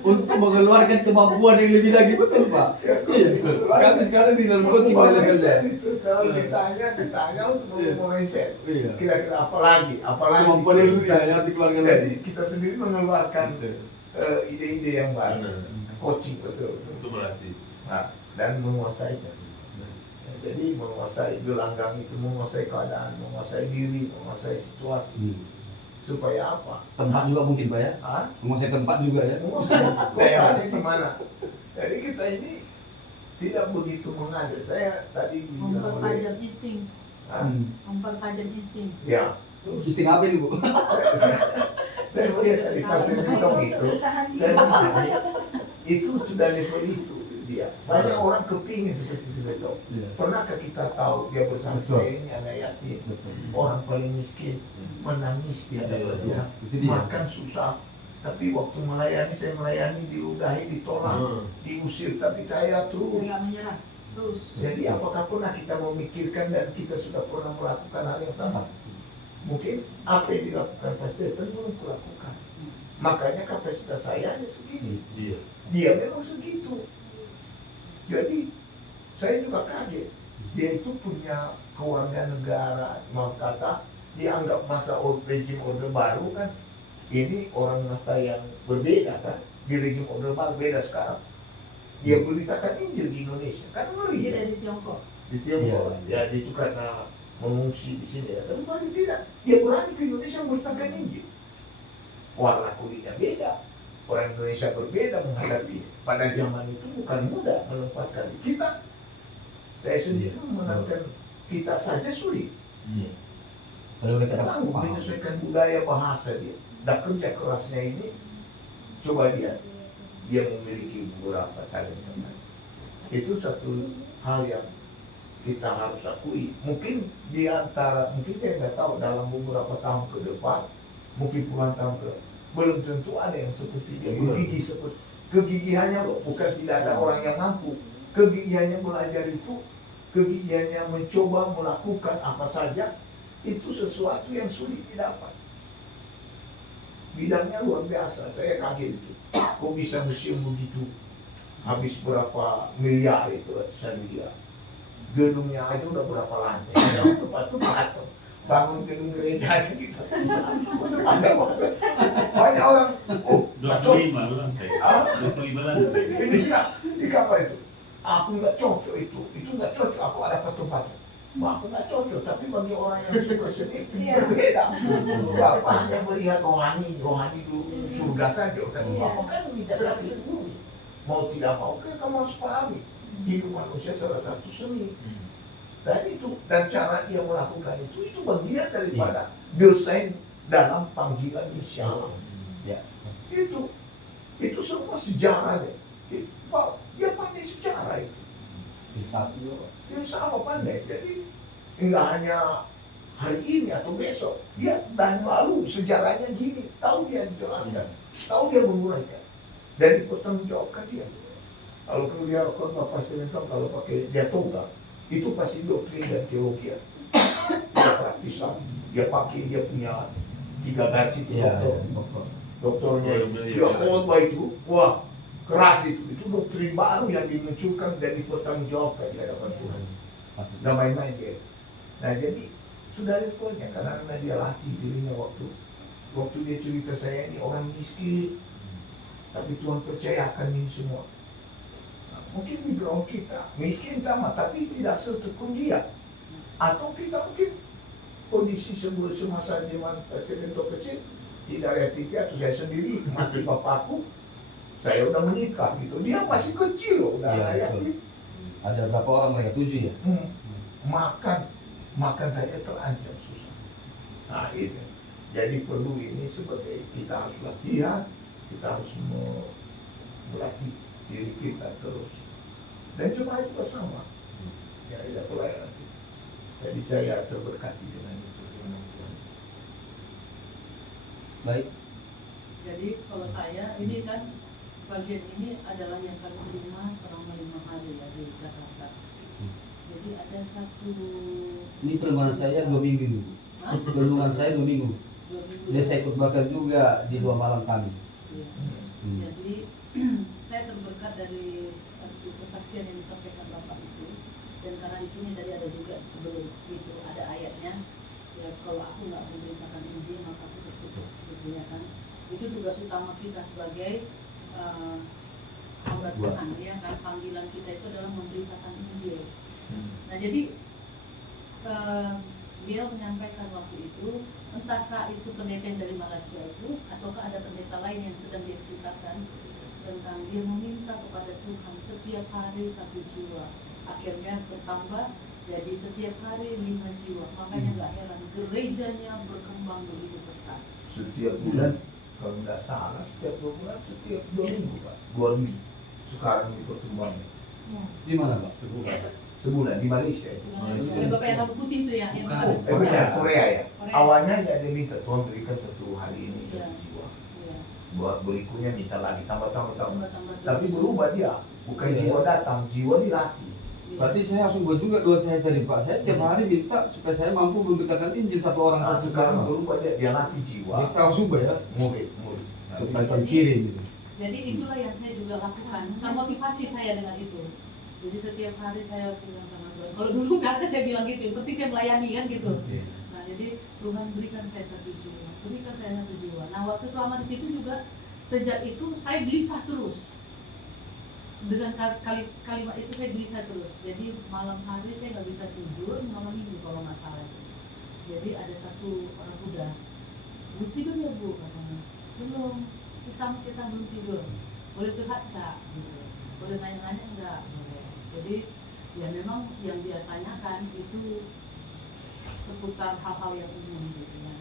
Untuk mengeluarkan kemampuan yang lebih lagi betul Pak. Iya. Kami sekarang di dalam coaching mindset itu kalau ditanya untuk mindset. Iya. Kira-kira apalagi Kemampuan yang lebih yang harus dikeluarkan jadi lagi. kita sendiri mengeluarkan ide-ide yang baru. Coaching betul. Untuk melatih. Nah, dan menguasainya. Jadi menguasai gelanggang itu, menguasai keadaan, menguasai diri, menguasai situasi. Supaya apa? Tempat juga mungkin Pak ya. Menguasai tempat juga ya. Menguasai daerahnya di mana. Jadi kita ini tidak begitu mengalir. Saya tadi bilang Mempertajam insting. Mempertajam insting. ya. Insting apa ini Bu? Saya melihat dari Pastor Bintong itu, saya bilang itu sudah level itu dia. Banyak orang kepingin seperti si Bintong. Pernahkah kita tahu dia bersama saya ini anak yatim, orang paling miskin, menangis dia dapat dia, makan susah. Tapi waktu melayani, saya melayani diludahi, ditolak, diusir, tapi saya terus. Tidak menyerah. Terus. Jadi apakah pernah kita memikirkan dan kita sudah pernah melakukan hal yang sama? Mungkin apa yang dilakukan Pastor Ethan belum kulakukan. Makanya kapasitas saya hanya segini. Dia memang segitu. Jadi saya juga kaget. Dia itu punya keluarga negara, maaf kata, dianggap masa rejim Orde Baru kan. Ini orang mata yang berbeda kan. Di rejim Orde Baru beda sekarang. dia beritakan Injil di Indonesia. Kan ngeri Dia ya. dari Tiongkok. Di Tiongkok, Iya. ya itu karena mengungsi di sini ya. Tapi paling tidak, dia berani ke Indonesia memberitakan Injil. Warna kulitnya beda, orang Indonesia berbeda menghadapi. Pada zaman itu bukan mudah menempatkan kita. Saya sendiri mengenalkan kita saja sulit. Iya. Kalau mereka Kita tahu paham. menyesuaikan budaya bahasa dia. Dan kerja kerasnya ini, coba dia memiliki beberapa talenta. Itu satu hal yang kita harus akui. Mungkin di antara, mungkin saya nggak tahu dalam beberapa tahun ke depan, mungkin puluhan tahun ke depan, belum tentu ada yang seperti dia. Bergigih seperti kegigihannya loh, bukan tidak ada orang yang mampu. Kegigihannya belajar itu, kegigihannya mencoba melakukan apa saja, itu sesuatu yang sulit didapat. Bidangnya luar biasa, saya kaget itu. Kok bisa museum begitu? Habis berapa miliar itu, ratusan miliar. Gedungnya aja udah berapa lantai. Tempat-tempat bangun gedung gereja aja gitu. Untuk ada waktu. Banyak orang, nggak cocok. 25 lantai. Ah, 25 lantai. ini apa itu? Aku nggak cocok itu nggak cocok. Aku ada tempat. Aku nggak cocok, tapi bagi orang yang suka seni berbeda. Bapak hanya melihat rohani dulu surga saja. Tapi Bapak kan bicara dulu. Mau tidak mau kan kamu harus pahami hidup manusia salah satu seni. Dan itu, dan cara dia melakukan itu bagian daripada desain dalam panggilan misial. Ya. Itu semua sejarahnya. Dia pandai sejarah itu. Bisa juga. Dia sama pandai. Jadi enggak hanya hari ini atau besok. Dia dan lalu sejarahnya gini. Tahu dia jelaskan. Tahu dia menguraikan. Dan dipertanggungjawabkan dia. Kalau dia khotbah pasti mentok, kalau pakai dia tonggak, itu pasti doktrin dan teologi. Dia praktis lah. Dia pakai, dia punya 3 garis itu Iya, doktor. Doktornya Iya, dia khotbah itu, wah keras itu doktrin baru yang dimunculkan dan dipertanggungjawabkan di hadapan Tuhan. Nggak main-main dia. Nah jadi sudah levelnya karena dia latih dirinya waktu dia cerita saya ini orang miskin, tapi Tuhan percayakan ini semua. Nah, mungkin di ground kita miskin sama, tapi tidak setekun dia. Atau kita mungkin kondisi semasa zaman Testamento kecil tidak ada TV atau saya sendiri mati bapakku. Saya udah menikah gitu, dia masih kecil loh, udah Iya, ada yatim. Ada berapa orang mereka? 7 ya? Makan saja terancam susah. Nah ini, jadi perlu ini sebagai kita harus latihan, kita harus melatih diri kita terus. Dan jemaah juga sama, ya tidak pelayanan kita. Jadi saya terberkati dengan itu. Baik. Jadi kalau saya ini kan bagian ini adalah yang kami terima selama 5 hari ya di Jakarta. Jadi ada satu. Ini perenungan saya 2 minggu dulu. Hah? Perenungan saya 2 minggu. 2 minggu. Dia saya ikut bakar juga di 2 malam kami. Iya. Hmm. Jadi saya terberkat dari satu kesaksian yang disampaikan Bapak itu. Dan karena di sini tadi ada juga sebelum itu ada ayatnya. Ya kalau aku nggak memberitakan Injil maka aku tertutup. Gitu ya kan. Itu tugas utama kita sebagai hamba Tuhan ya kan, panggilan kita itu adalah memberitakan Injil. Nah jadi dia menyampaikan waktu itu, entahkah itu pendeta yang dari Malaysia itu ataukah ada pendeta lain yang sedang dia ceritakan tentang dia meminta kepada Tuhan setiap hari 1 jiwa, akhirnya bertambah jadi setiap hari 5 jiwa. Makanya nggak heran gerejanya berkembang begitu pesat. Setiap bulan, kalau nggak salah setiap 2 bulan, setiap 2 minggu Pak, 2 minggu. Sekarang di pertumbuhannya Di mana, Pak? sebulan di Malaysia itu. Ada Bapak yang rambut putih itu ya, yang Bukan. Benar, Korea ya. Korea. Awalnya ya dia minta Tuhan berikan 1 hari ini 1 Iya. jiwa. Iya. Buat berikutnya minta lagi tambah. Tambah-tambah Tapi terus. berubah dia, bukan Iya. jiwa datang, jiwa dilatih. Iya. Berarti saya langsung buat juga doa saya tadi, Pak. Saya tiap hari minta supaya saya mampu memberitakan Injil 1 orang Nah, 1 sekarang orang. berubah dia latih jiwa. Jadi saya langsung buat ya. Murid. Nah, Supaya terkirim gitu. Jadi itulah yang saya juga lakukan. Termotivasi saya dengan itu. Jadi setiap hari saya bilang sama Tuhan. Kalau dulu nggak ada saya bilang gitu. Yang penting saya melayani kan gitu. Nah jadi Tuhan berikan saya 1 jiwa. Berikan saya 1 jiwa. Nah waktu selama di situ juga sejak itu saya gelisah terus. dengan kalimat itu saya gelisah terus. Jadi malam hari saya nggak bisa tidur, malam minggu kalau nggak salah. Jadi ada satu orang muda, belum tidur ya Bu katanya. Belum, sama kita belum tidur. Boleh curhat nggak? Gitu. Boleh nanya-nanya nggak? Gitu. Jadi ya memang yang dia tanyakan itu seputar hal-hal yang umum gitu ya.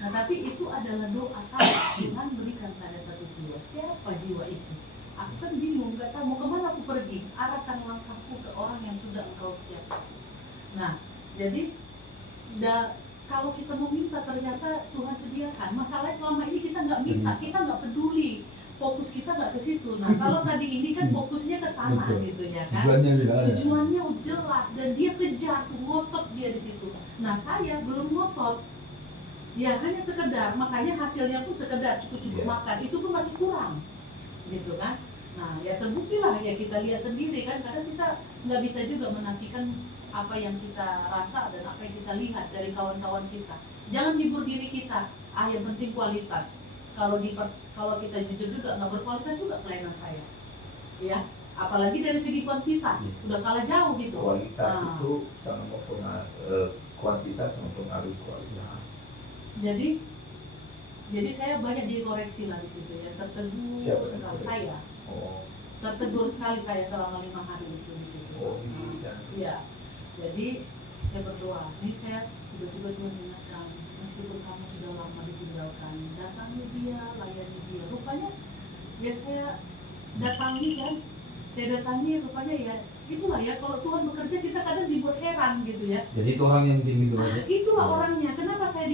Nah tapi itu adalah doa saya, Tuhan berikan saya satu jiwa. Siapa jiwa itu? Aku kan bingung, gak tahu mau kemana aku pergi. Arahkan langkahku ke orang yang sudah engkau siapkan. Nah jadi kalau kita mau minta ternyata Tuhan sediakan. Masalahnya selama ini kita nggak minta, kita nggak peduli. Fokus kita nggak ke situ. Nah kalau tadi ini kan fokusnya ke sana gitu ya kan. Tujuannya jelas dan dia kejar tuh, ngotot dia di situ. Nah saya belum ngotot. Ya hanya sekedar, makanya hasilnya pun sekedar cukup makan. Itu pun masih kurang, gitu kan. Nah ya terbuktilah ya kita lihat sendiri kan. Karena kita nggak bisa juga menafikan apa yang kita rasa dan apa yang kita lihat dari kawan-kawan kita. Jangan hibur diri kita. Yang penting kualitas. Kalau kita jujur juga nggak berkualitas juga pelayanan saya, ya. Apalagi dari segi kuantitas, udah kalah jauh gitu. Kualitas itu sangat mempengaruhi kuantitas mempengaruhi kualitas. Jadi saya banyak dikoreksi lah di situ ya, tertegur sekali saya. Tertegur sekali saya selama 5 hari itu di situ. Iya. Jadi saya berdoa, ini saya tiba-tiba Tuhan ingatkan, meskipun kamu sudah lama ditinggalkan, datangi dia, layani dia. Rupanya ya saya datangi rupanya ya itulah ya, kalau Tuhan bekerja kita kadang dibuat heran gitu ya. Jadi itu orang yang penting itu aja. Itulah orangnya. Kenapa saya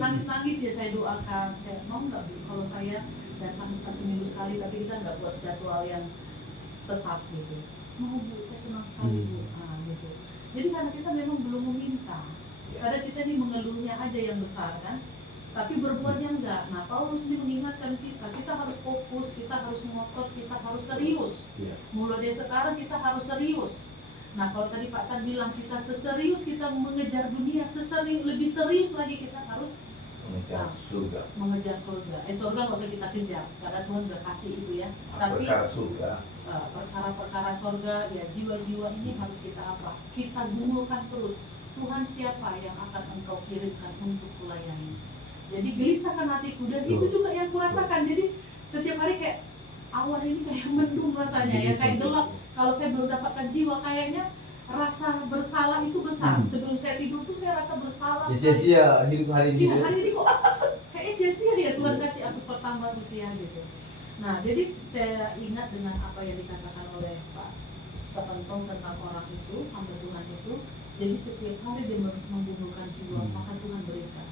nangis-nangis dia saya doakan. Saya mau nggak Bu kalau saya datang 1 minggu sekali tapi kita nggak buat jadwal yang tetap gitu. Mau Bu, saya senang sekali Bu. Gitu. Jadi karena kita memang belum meminta. Kadang kita ini mengeluhnya aja yang besar kan, tapi berbuatnya enggak. Nah Paulus ini mengingatkan kita harus fokus, kita harus ngotot, kita harus serius. Mulai dari sekarang kita harus serius. Nah kalau tadi Pak Tan bilang kita seserius kita mengejar dunia, lebih serius lagi kita harus mengejar surga. Mengejar surga. Surga nggak usah kita kejar, karena Tuhan udah kasih itu ya. Tapi perkara surga, perkara surga ya, jiwa-jiwa ini harus kita apa? Kita gumulkan terus. Tuhan siapa yang akan engkau kirimkan untuk melayani. Jadi gelisahkan hatiku dan itu juga yang kurasakan. Jadi setiap hari kayak awal ini kayak mendung rasanya ya, kayak gelap. Kalau saya belum dapatkan jiwa kayaknya rasa bersalah itu besar. Sebelum saya tidur tuh saya rasa bersalah. Sia-sia hidup hari ini. Iya, hari ini kok kayaknya sia-sia ya Tuhan kasih aku pertambah usia gitu. Nah, jadi saya ingat dengan apa yang dikatakan oleh Pak Stephen Tong tentang orang itu, hamba Tuhan itu. Jadi setiap hari dia membunuhkan jiwa, maka Tuhan berikan.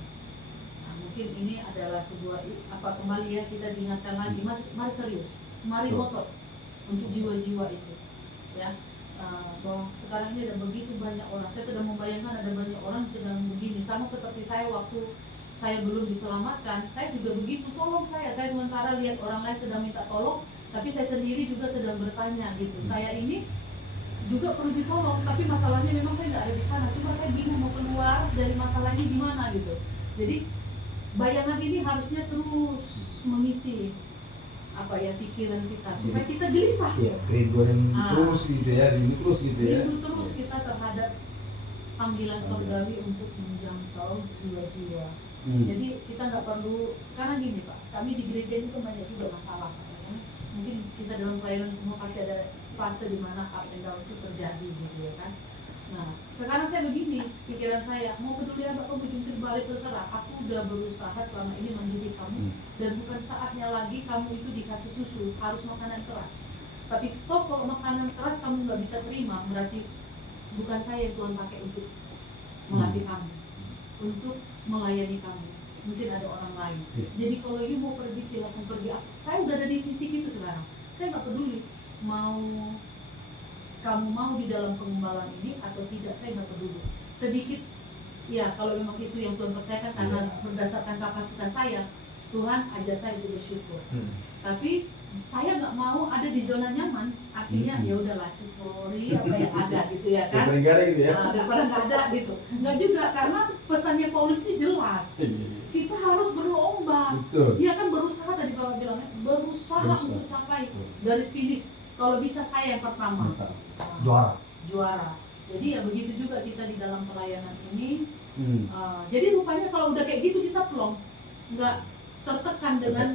Nah, mungkin ini adalah sebuah kembali ya kita diingatkan lagi, mari serius, mari ngotot untuk jiwa-jiwa itu, ya. Bahwa sekarang ini ada begitu banyak orang. Saya sedang membayangkan ada banyak orang sedang begini, sama seperti saya waktu saya belum diselamatkan, saya juga begitu, tolong saya sementara lihat orang lain sedang minta tolong, tapi saya sendiri juga sedang bertanya gitu. Saya ini juga perlu ditolong, tapi masalahnya memang saya nggak ada di sana. Cuma saya bingung mau keluar dari masalah ini gimana gitu. Jadi bayangan ini harusnya terus mengisi pikiran kita supaya kita gelisah. Iya, kerinduan terus gitu ya, terus gitu ya. Rindu terus kita terhadap panggilan surgawi untuk menjangkau jiwa-jiwa. Jadi kita nggak perlu sekarang gini Pak. Kami di gereja ini kan banyak juga masalah. Mungkin kita dalam pelayanan semua pasti ada fase di mana up and down itu terjadi gitu ya kan. Nah sekarang saya begini, pikiran saya mau peduli apa kamu jungkir balik terserah. Aku udah berusaha selama ini mendidik kamu dan bukan saatnya lagi kamu itu dikasih susu, harus makanan keras. Tapi toh kalau makanan keras kamu nggak bisa terima, berarti bukan saya yang Tuhan pakai untuk melatih kamu, untuk melayani kamu. Mungkin ada orang lain. Jadi kalau you mau pergi silakan pergi. Saya udah ada di titik itu sekarang. Saya nggak peduli kamu mau di dalam penggembalaan ini atau tidak, saya nggak peduli. Sedikit ya kalau memang itu yang Tuhan percayakan karena berdasarkan kapasitas saya, Tuhan aja saya juga bersyukur. Tapi saya nggak mau ada di zona nyaman. Artinya ya udahlah syukuri apa yang ada gitu ya kan. Daripada gitu ya. Daripada nggak ada gitu. Nggak juga, karena pesannya Paulus ini jelas. Kita harus berlomba. Dia kan berusaha, tadi Bapak bilang berusaha untuk capai garis finish. kalau bisa saya yang pertama. Mantap. Nah, Juara. juara. Jadi ya begitu juga kita di dalam pelayanan ini. Hmm. Jadi rupanya kalau udah kayak gitu kita plong, nggak tertekan dengan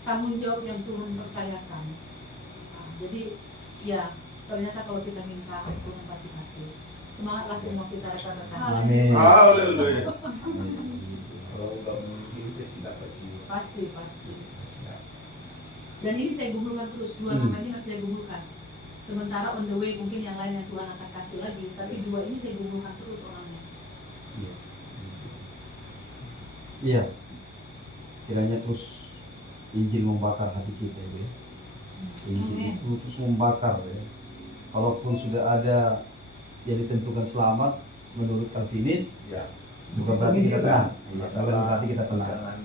tanggung jawab yang Tuhan percayakan. Jadi ya ternyata kalau kita minta Tuhan pasti kasih. Semangatlah semua kita rekan-rekan. Amin. Haleluya. Kalau udah menginjil pasti dapat jiwa. Pasti. Dan ini saya gumulkan terus, dua nama ini masih saya gumulkan. Sementara on the way mungkin yang lain yang Tuhan akan kasih lagi, tapi dua ini saya gumulkan terus orangnya. Iya. Kiranya terus Injil membakar hati kita ya. Injil itu terus membakar ya. Kalaupun sudah ada yang ditentukan selamat menurut Calvinis, Ya. bukan berarti kita tenang. Bukan Masalah berarti kita tenang. jangan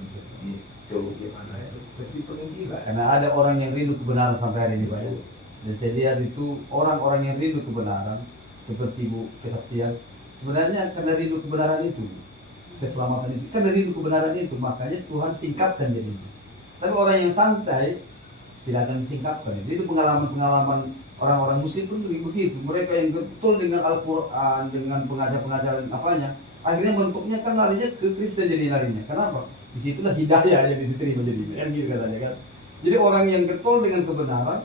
di teologi mana ya, tapi penginjilan. Karena ada orang yang rindu kebenaran sampai hari ini Pak ya. Dan saya lihat itu orang-orang yang rindu kebenaran seperti Bu kesaksian sebenarnya karena rindu kebenaran itu, keselamatan itu, karena rindu kebenaran itu makanya Tuhan singkapkan jadinya. Tapi orang yang santai tidak akan disingkapkan. Itu pengalaman-pengalaman orang-orang muslim pun begitu. Mereka yang betul dengan Al-Quran, dengan pengajaran-pengajaran apanya, akhirnya bentuknya kan larinya ke Kristen jadi larinya. Kenapa? Disitulah hidayah yang diterima jadinya. Kan gitu katanya kan. Jadi orang yang getol dengan kebenaran,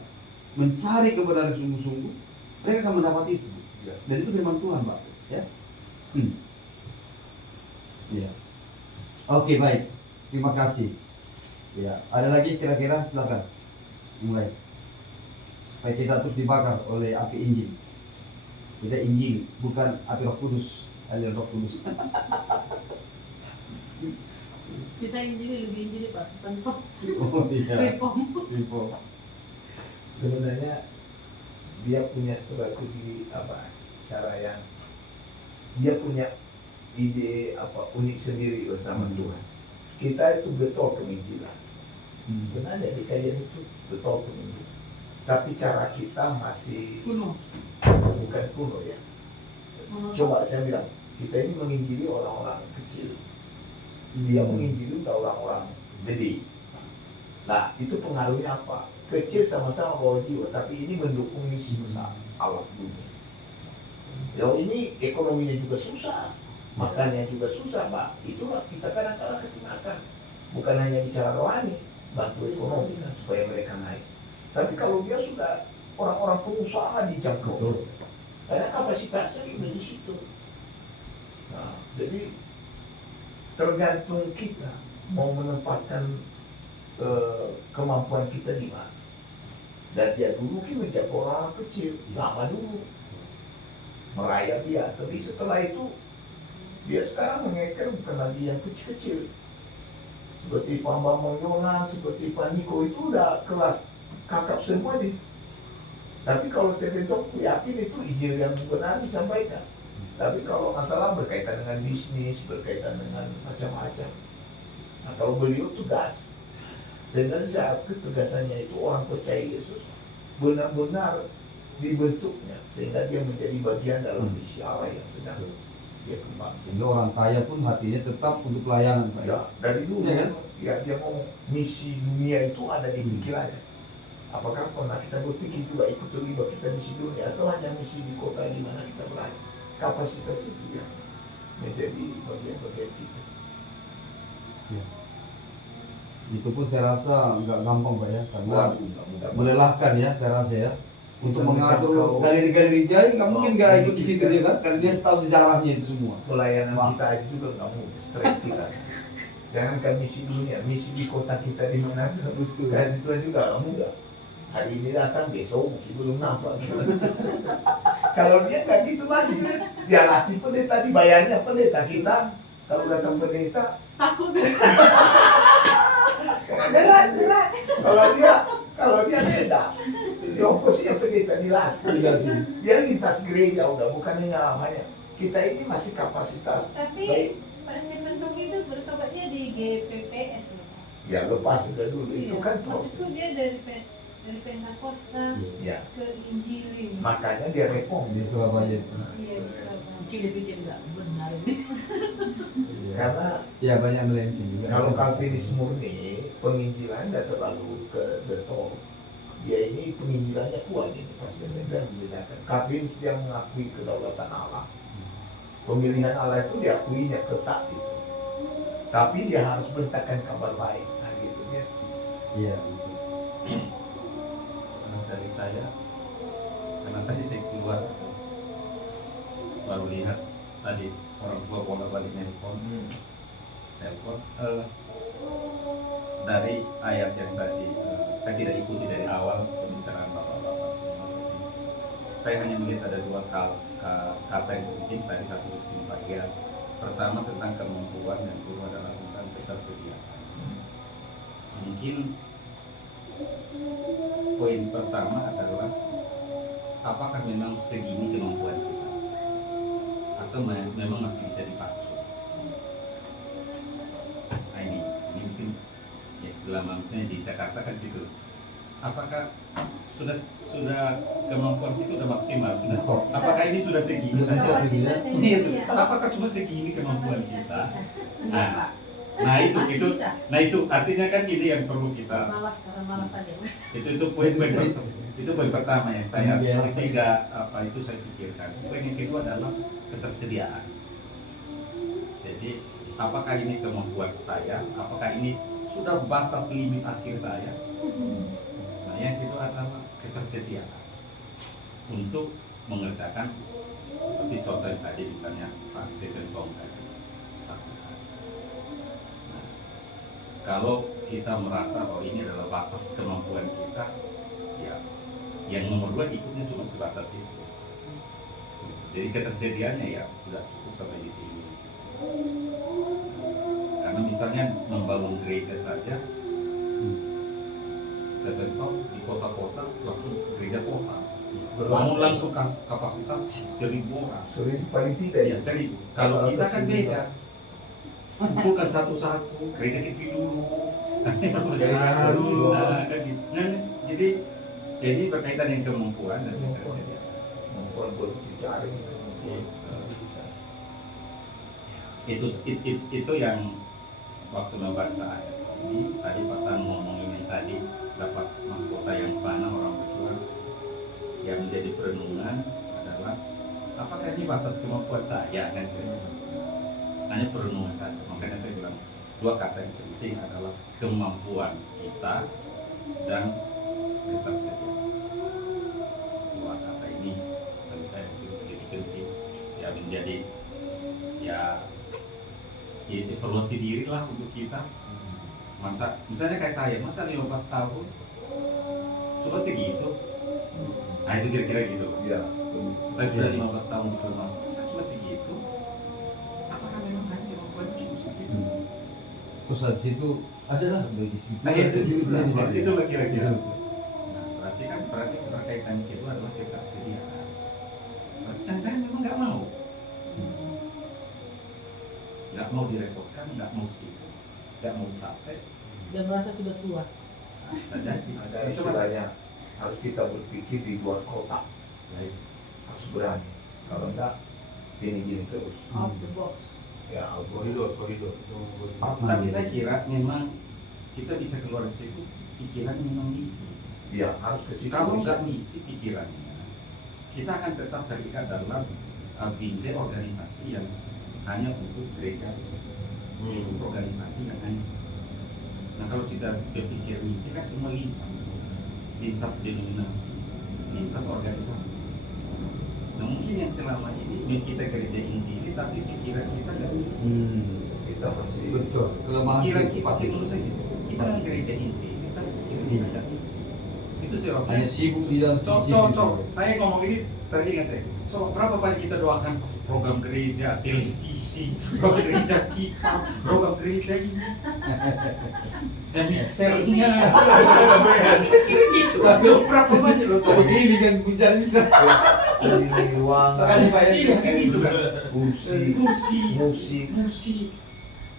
mencari kebenaran sungguh-sungguh, mereka akan mendapat itu. Ya. Dan itu firman Tuhan, Pak. Ya. Ya. Oke, baik. Terima kasih. Ya, ada lagi kira-kira silakan. Mulai. Supaya kita terus dibakar oleh api Injil. Kita Injil, bukan api Roh Kudus, alias Roh Kudus. Kita injili lebih injili Pak, tanpa Oh iya. reform. Info. Sebenarnya dia punya strategi apa, cara yang dia punya ide apa unik sendiri bersama Tuhan. Kita itu betul penginjilan. Sebenarnya di kajian itu betul penginjilan. Tapi cara kita masih Kuno. bukan kuno ya. Coba saya bilang, kita ini menginjili orang-orang kecil. Dia menginjili orang-orang gede. Nah, itu pengaruhnya apa? Kecil sama-sama bawa jiwa, tapi ini mendukung misi besar Allah dunia. Ya ini ekonominya juga susah, makannya juga susah, Pak. Itulah kita kadang-kadang kasih makan. Bukan hanya bicara rohani, bantu ekonomi kan supaya mereka naik. Tapi kalau dia sudah orang-orang pengusaha dijangkau, karena kapasitasnya sudah di situ. Nah, jadi tergantung kita mau menempatkan kemampuan kita di mana. Dan dia dulu kan menjaga orang kecil, lama dulu merayap dia. Tapi setelah itu dia sekarang mengeker bukan lagi yang kecil-kecil. Seperti Pak Bambang Yonan, seperti Pak Niko itu udah kelas kakap semua nih. Tapi kalau saya bentuk yakin itu Injil yang benar disampaikan. Tapi kalau masalah berkaitan dengan bisnis, berkaitan dengan macam-macam. Nah kalau beliau tegas, sehingga saat ketegasannya itu orang percaya Yesus benar-benar dibentuknya sehingga dia menjadi bagian dalam misi Allah yang sedang dia kembangkan. Jadi orang kaya pun hatinya tetap untuk pelayanan, Pak. Ya, dari dulu Ya, kan? ya dia ngomong misi dunia itu ada di pikirannya. Apakah pernah kita berpikir juga ikut terlibat kita misi dunia atau hanya misi di kota di mana kita berada? Kapasitas itu ya menjadi bagian-bagian kita. Ya. Itu pun saya rasa nggak gampang Pak ya, karena Mudah-mudahan. melelahkan ya saya rasa ya. Untuk Kita mengatur kau- galeri-galeri jaya nggak mungkin nggak ikut di situ kita- dia kan, karena dia tahu sejarahnya itu semua. Pelayanan Wah. kita aja juga nggak mau stres kita. Jangankan misi dunia, misi di kota kita di mana Betul. kasih Tuhan juga nggak mudah. Hari ini datang, besok mungkin belum nampak. Kalau dia nggak gitu lagi, dia latih pendeta, dibayarnya pendeta kita. Kalau datang pendeta, Takut. berat. Kalau dia beda, di opposisi pendeta dilatih. Dia lintas gereja udah, bukan hanya kita ini masih kapasitas. Tapi Baik. Pak Stephen Tung itu bertobatnya di GPPS loh Pak. Ya lepas sudah dulu, itu Iya. kan Maksudku proses. dia dari Pentakosta Ya, ke Injili. makanya dia reform. Di Surabaya. Iya, di Surabaya. Mungkin dia pikir nggak benar ini. Karena Ya banyak melenceng juga. kalau Calvinis murni, penginjilan nggak terlalu ke betul. dia ini pemikirannya kuat ini pasti mereka membedakan. Kafir sedang mengakui kedaulatan Allah. Pemilihan Allah itu diakuinya ketat itu. Tapi dia harus beritakan kabar baik. Nah gitu ya. Iya. Dari saya, karena tadi saya keluar baru lihat tadi orang tua bolak balik nelpon, dari ayat yang tadi saya tidak ikuti dari awal pembicaraan bapak-bapak semua. Saya hanya melihat ada dua kata yang penting tadi, satu bagian pertama tentang kemampuan, dan kedua adalah tentang ketersediaan. Mungkin poin pertama adalah apakah memang segini kemampuan kita atau memang masih bisa dipacu. Nah ini mungkin ya selama misalnya di Jakarta kan gitu, apakah sudah kemampuan kita sudah maksimal, apakah ini sudah segini saja? Iya, apakah cuma segini kemampuan kita? Nah itu artinya kan ini yang perlu kita. Malas karena malas aja. Itu poin pertama yang saya ketiga itu saya pikirkan. Poin yang kedua adalah ketersediaan. Jadi apakah ini kemampuan saya? Apakah ini sudah batas limit akhir saya? Nah yang kedua adalah ketersediaan untuk mengerjakan seperti contoh yang tadi misalnya Pak Stephen Tong tadi. Kalau kita merasa bahwa ini adalah batas kemampuan kita, ya yang nomor dua ikutnya cuma sebatas itu. Jadi ketersediaannya ya sudah cukup sampai di sini. Karena misalnya membangun gereja saja, terbentuk di kota-kota langsung gereja kota, bangun langsung kapasitas 1.000 orang. 1000 paling tidak Ya 1.000. Kalau kita kan beda. Bukan satu-satu, gereja kecil dulu. Jadi ini berkaitan dengan kemampuan dan ketersediaan. kemampuan produksi jaring Itu yang waktu membaca ayat ini tadi Pak Tan ngomongin yang tadi dapat mahkota yang fana orang berjuang, yang menjadi perenungan adalah apakah ini batas kemampuan saya kan? Hanya perenungan saja. Makanya saya bilang dua kata yang penting adalah kemampuan kita dan ketersediaan. Dua kata ini bagi saya menjadi penting ya, menjadi ya evaluasi diri lah untuk kita. Masa misalnya kayak saya, masa 15 tahun cuma segitu. Nah itu kira-kira gitu. ya. Saya sudah 15 tahun di rumah, masa cuma segitu. Apakah memang hanya kemampuan itu segitu? Terus habis itu adalah bagi situ. Itu kira-kira. Nah, berarti berkaitan itu adalah ketersediaan. Jangan-jangan memang nggak mau direpotkan, nggak mau sibuk, nggak mau capek, Dan merasa sudah tua. bisa jadi. Ada istilahnya harus kita berpikir di luar kotak, harus berani. Kalau enggak gini-gini terus Out the box. ya Koridor. Tapi saya kira memang kita bisa keluar dari situ pikiran memang misi. ya harus ke situ. Kalau nggak misi pikirannya, kita akan tetap terikat dalam bingkai organisasi yang hanya untuk gereja, untuk organisasi yang hanya. Nah kalau kita berpikir misi kan semua lintas denominasi, lintas organisasi. Nah mungkin yang selama ini kita gereja Injili tapi pikiran kita nggak misi. Kita masih Betul. Kelemahan Pikiran itu kita pasti sih menurut saya gitu. Kita kan gereja Injili tapi pikiran kita nggak misi. Itu sebabnya. hanya sibuk di dalam sisi itu. Saya ngomong ini teringat saya. So, berapa kali kita doakan program gereja, televisi, program gereja kipas, program gereja ini. Dan mixernya. Kira-kira gitu. Berapa banyak loh. Oh, begini kan bicara bisa. ini ruangan, Makanya Pak Iya kan itu kan. kursi, Musik.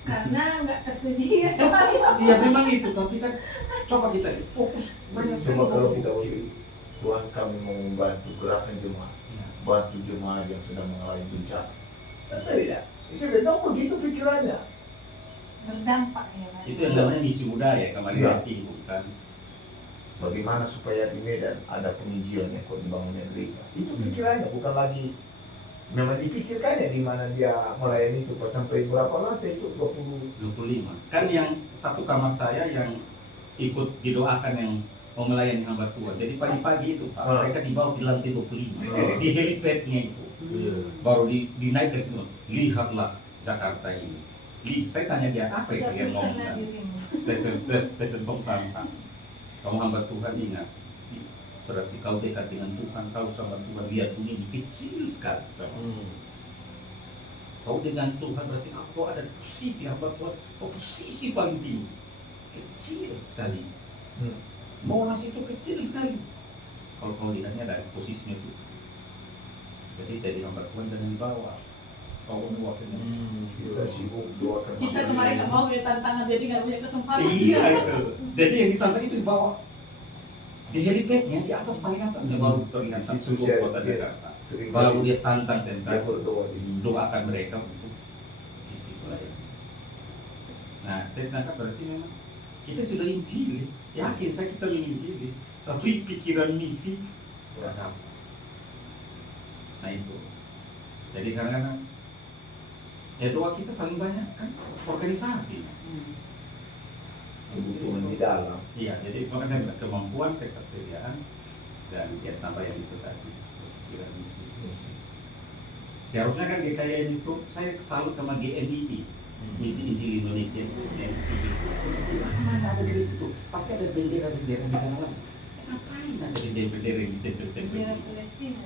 Karena nggak tersedia soalnya. Iya memang itu, tapi kan coba kita fokus banyak sekali. Cuma kalau kita fokus. boleh, Tuhan kami mau membantu gerakan jemaat, bantu jemaat yang sedang mengalami bencana. Tidak, saya tahu begitu pikirannya. Berdampak ya kan. Itu yang namanya misi budaya kemarin Iya. disinggung kan. bagaimana supaya di Medan ada penginjilannya kok dibangunnya gereja. Itu pikirannya, bukan lagi memang dipikirkannya di mana dia melayani itu sampai berapa lantai itu 25. Kan yang satu kamar saya yang ikut didoakan yang mau melayani hamba Tuhan. Jadi pagi-pagi itu Pak, mereka dibawa di lantai 25. Di helipadnya itu. Baru dinaikkan semua. Lihatlah Jakarta ini. Saya tanya dia, apa itu yang ngomong? Stephen Bongkang, kamu hamba Tuhan ingat. Berarti kau dekat dengan Tuhan, kau sama Tuhan, lihat ini kecil sekali sama. Kau dengan Tuhan berarti kau ada posisi hamba Tuhan, kau posisi paling tinggi, kecil sekali. Monas itu kecil sekali. Kalau kau lihatnya dari posisinya itu, jadi hamba Tuhan jangan dibawa. Kau mewakilnya. kita sibuk doakan. Kita kemarin nggak mau lihat tantangan, jadi nggak punya kesempatan. Iya itu. Jadi yang ditantang itu dibawa di helipadnya di atas paling atas, baru terlihat seluruh kota Jakarta. Baru dia tantang tentang doakan mereka untuk isi pelayanan. Nah, saya tangkap berarti memang kita sudah injili, yakin saya kita menginjili, tapi pikiran misi kurang apa. Nah itu. Jadi kadang-kadang ya doa kita paling banyak kan organisasi. Kebutuhan di dalam. Iya, jadi makanya saya bilang kemampuan, ketersediaan, dan ya tambah yang itu tadi pikiran misi. Seharusnya kan GKIN itu saya salut sama GNII, Misi Injil Indonesia itu yang mana ada di situ, pasti ada bendera-bendera di kanan. Ngapain ada bendera-bendera di tempel-tempel? Bendera Palestina.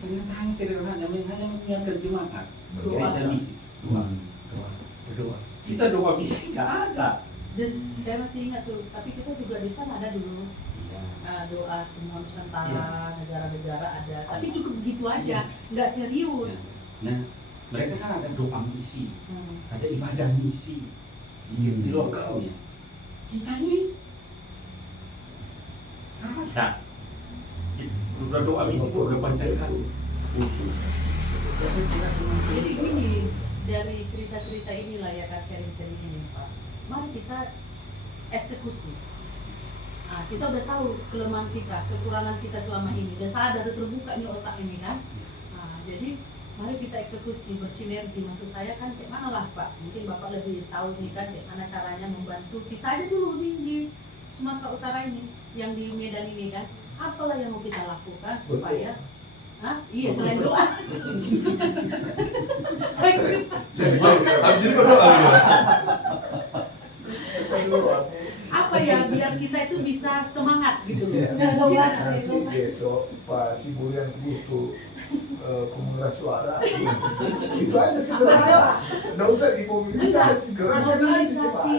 Ternyata hanya sederhana, hanya mengingatkan jemaat gereja misi, berdoa. Kita doa misi nggak ada. Dan saya masih ingat tuh, tapi kita juga di sana ada dulu doa semua Nusantara, negara-negara ada, tapi cukup begitu aja, nggak serius. Nah, mereka kan ada doa misi, ada ibadah misi di lokalnya. Kita ini ada. Udah doa misi pun udah panjang kali. Jadi gini, dari cerita-cerita inilah ya kan, sharing-sharing ini Pak, mari kita eksekusi. Nah, kita udah tahu kelemahan kita, kekurangan kita selama ini, udah sadar, udah terbuka nih otak ini kan. Nah, jadi mari kita eksekusi, bersinergi. Maksud saya kan kayak mana lah Pak, mungkin Bapak lebih tahu nih kan kayak mana caranya membantu kita aja dulu di Sumatera Utara ini, yang di Medan ini kan. Apalah yang mau kita lakukan supaya iya selain doa. Habis itu berdoa. Apa ya biar kita itu bisa semangat gitu loh. Nanti besok Pak Siburian butuh pengeras suara. Itu aja sebenarnya. Nggak usah dimobilisasi, gerakan aja. Mobilisasi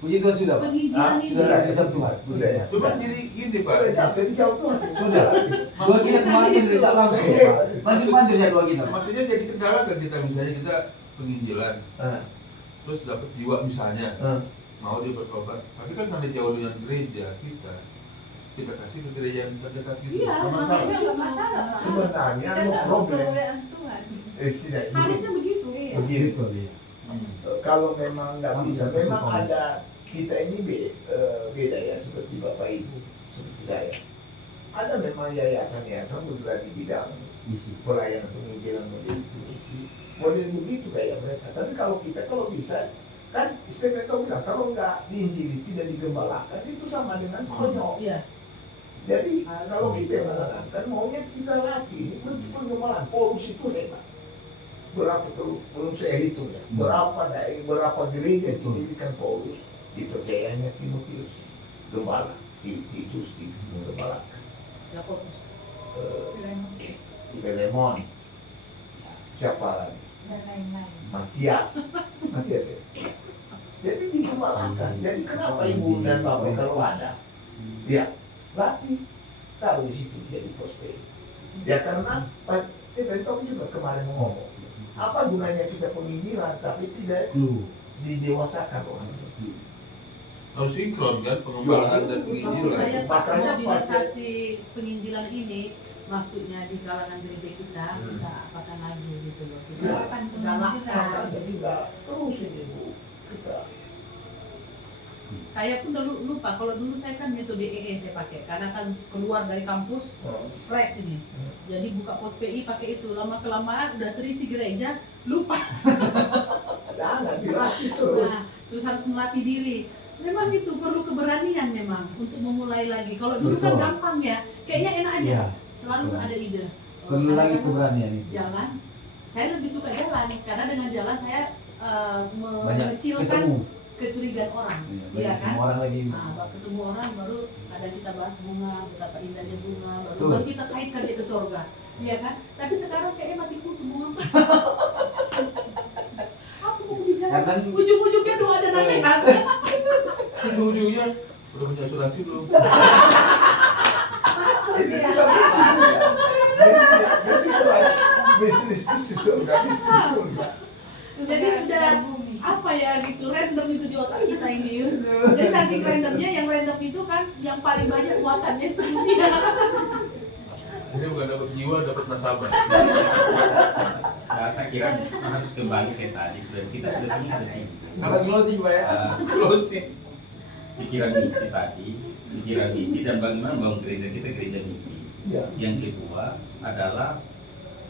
Puji Tuhan sudah, Pak. penginjilan ini. Sudah bisa Tuhan. Udah ya. Coba gini Pak. Udah jauh, jadi jauh Tuhan. Sudah. Dua kita kemarin tidak langsung. Manjur-manjur ya dua kita. Maksudnya jadi kendala kan kita misalnya kita penginjilan, terus dapat jiwa misalnya, mau dia bertobat, tapi kan ada jauh dengan gereja kita kasih ke gereja yang terdekat gitu. Iya, Nggak makanya masalah. nggak masalah Pak. Sebenarnya Kita no tak problem. peroleh Tuhan. Tidak, Harusnya begitu. Iya. begitu. Betul, ya. Kalau memang nggak Kami bisa, bisa memang support. ada kita ini beda ya seperti Bapak Ibu, seperti saya. Ada memang yayasan-yayasan bergerak di bidang Misi. pelayanan penginjilan model misi, model begitu kayak mereka. Tapi kalau kita kalau bisa kan Stephen tahu bilang kalau nggak diinjili tidak digembalakan itu sama dengan konyol. Iya. Jadi kalau kita yang menanamkan maunya kita latih ini bentuk pengembalaan. Paulus itu hebat. Berapa belum saya hitung ya. Berapa gereja didirikan Paulus, dipercayanya Timotius gembala, Titus digembalakan. Yakobus. Filemon, siapa lagi? Dan lain-lain. Matias ya. Jadi digembalakan. Jadi kenapa ibu dan bapak kalau ada, ya latih, taruh di situ jadi prospek. Ya karena pas kita tahu juga kemarin ngomong, apa gunanya kita penginjilan tapi tidak didewasakan orang. Harus sinkron kan pengembalaan dan Maksud penginjilan. saya Pak, Makanya mobilisasi penginjilan ini maksudnya di kalangan gereja kita apakan lagi gitu loh. Kita Doakan galakkan. penginjilan. Jadi nggak terus ini bu kita Saya pun dulu lupa, kalau dulu saya kan metode EE saya pakai, karena kan keluar dari kampus fresh ini. Jadi buka pos PI pakai itu, lama kelamaan udah terisi gereja, lupa. Jangan dilatih terus. Nah, terus harus melatih diri. Memang itu perlu keberanian memang untuk memulai lagi. Kalau dulu kan Betul. gampang ya, kayaknya enak aja. Iya. Selalu ada ide. Perlu lagi Kadang-kadang keberanian itu. Jalan, saya lebih suka jalan karena dengan jalan saya Banyak mengecilkan ketemu. kecurigaan orang, Iya, iya banyak kan? ketemu orang lagi. Nah, ketemu orang baru kadang kita bahas bunga, betapa indahnya bunga, Betul. baru kita kaitkan dia ke surga, iya kan? Tapi sekarang kayaknya mati kutu bunga apa? Aku mau bicara, Ya kan? ujung-ujungnya doa dan nasihat. Ujung-ujungnya udah punya asuransi belum? Masuk Itu ya. juga bisnis surga, bisnis surga. Jadi udah apa ya gitu, random itu di otak kita ini. Jadi saking randomnya, yang random itu kan yang paling banyak muatannya di dunia. Jadi bukan dapat jiwa, dapat nasabah. Nah, saya kira harus kembali ke tadi, kita sudah semua di sini. Akan closing Pak ya. Closing. Pikiran misi tadi, pikiran misi dan bagaimana membangun gereja kita, gereja misi. Ya. Yang kedua adalah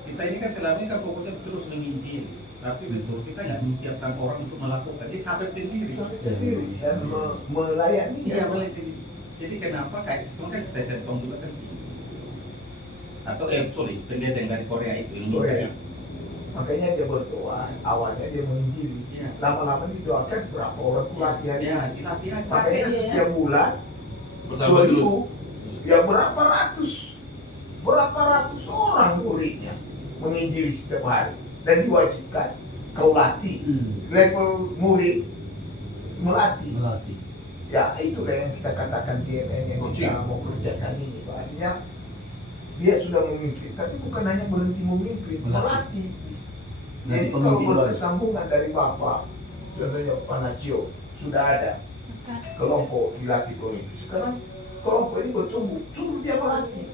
kita ini kan selama ini kan fokusnya terus menginjil, tapi betul kita nggak menyiapkan orang untuk melakukan, dia capek sendiri. Sendiri dan melayani. Iya, boleh sendiri. Jadi kenapa kayak sekarang kan Stephen Tong juga kan sini, atau pendeta yang dari Korea itu yang minta Korea. itu. Makanya dia berdoa, awalnya dia menginjili. Iya. Lama-lama didoakan berapa orang pelatihan. Ya, latihan Makanya capek dia. setiap bulan Pertama 2000, dulu. ya berapa ratus orang muridnya menginjili setiap hari dan diwajibkan kau latih level murid melatih. Melatih. Ya itulah yang kita katakan TNN yang kita Coaching. mau kerjakan ini Pak. Artinya dia sudah memimpin, tapi bukan hanya berhenti memimpin, melatih. Jadi kalau berkesinambungan dari Bapak, contohnya Pak Nacio, sudah ada kelompok dilatih pemimpin. Sekarang kelompok ini bertumbuh, suruh dia melatih.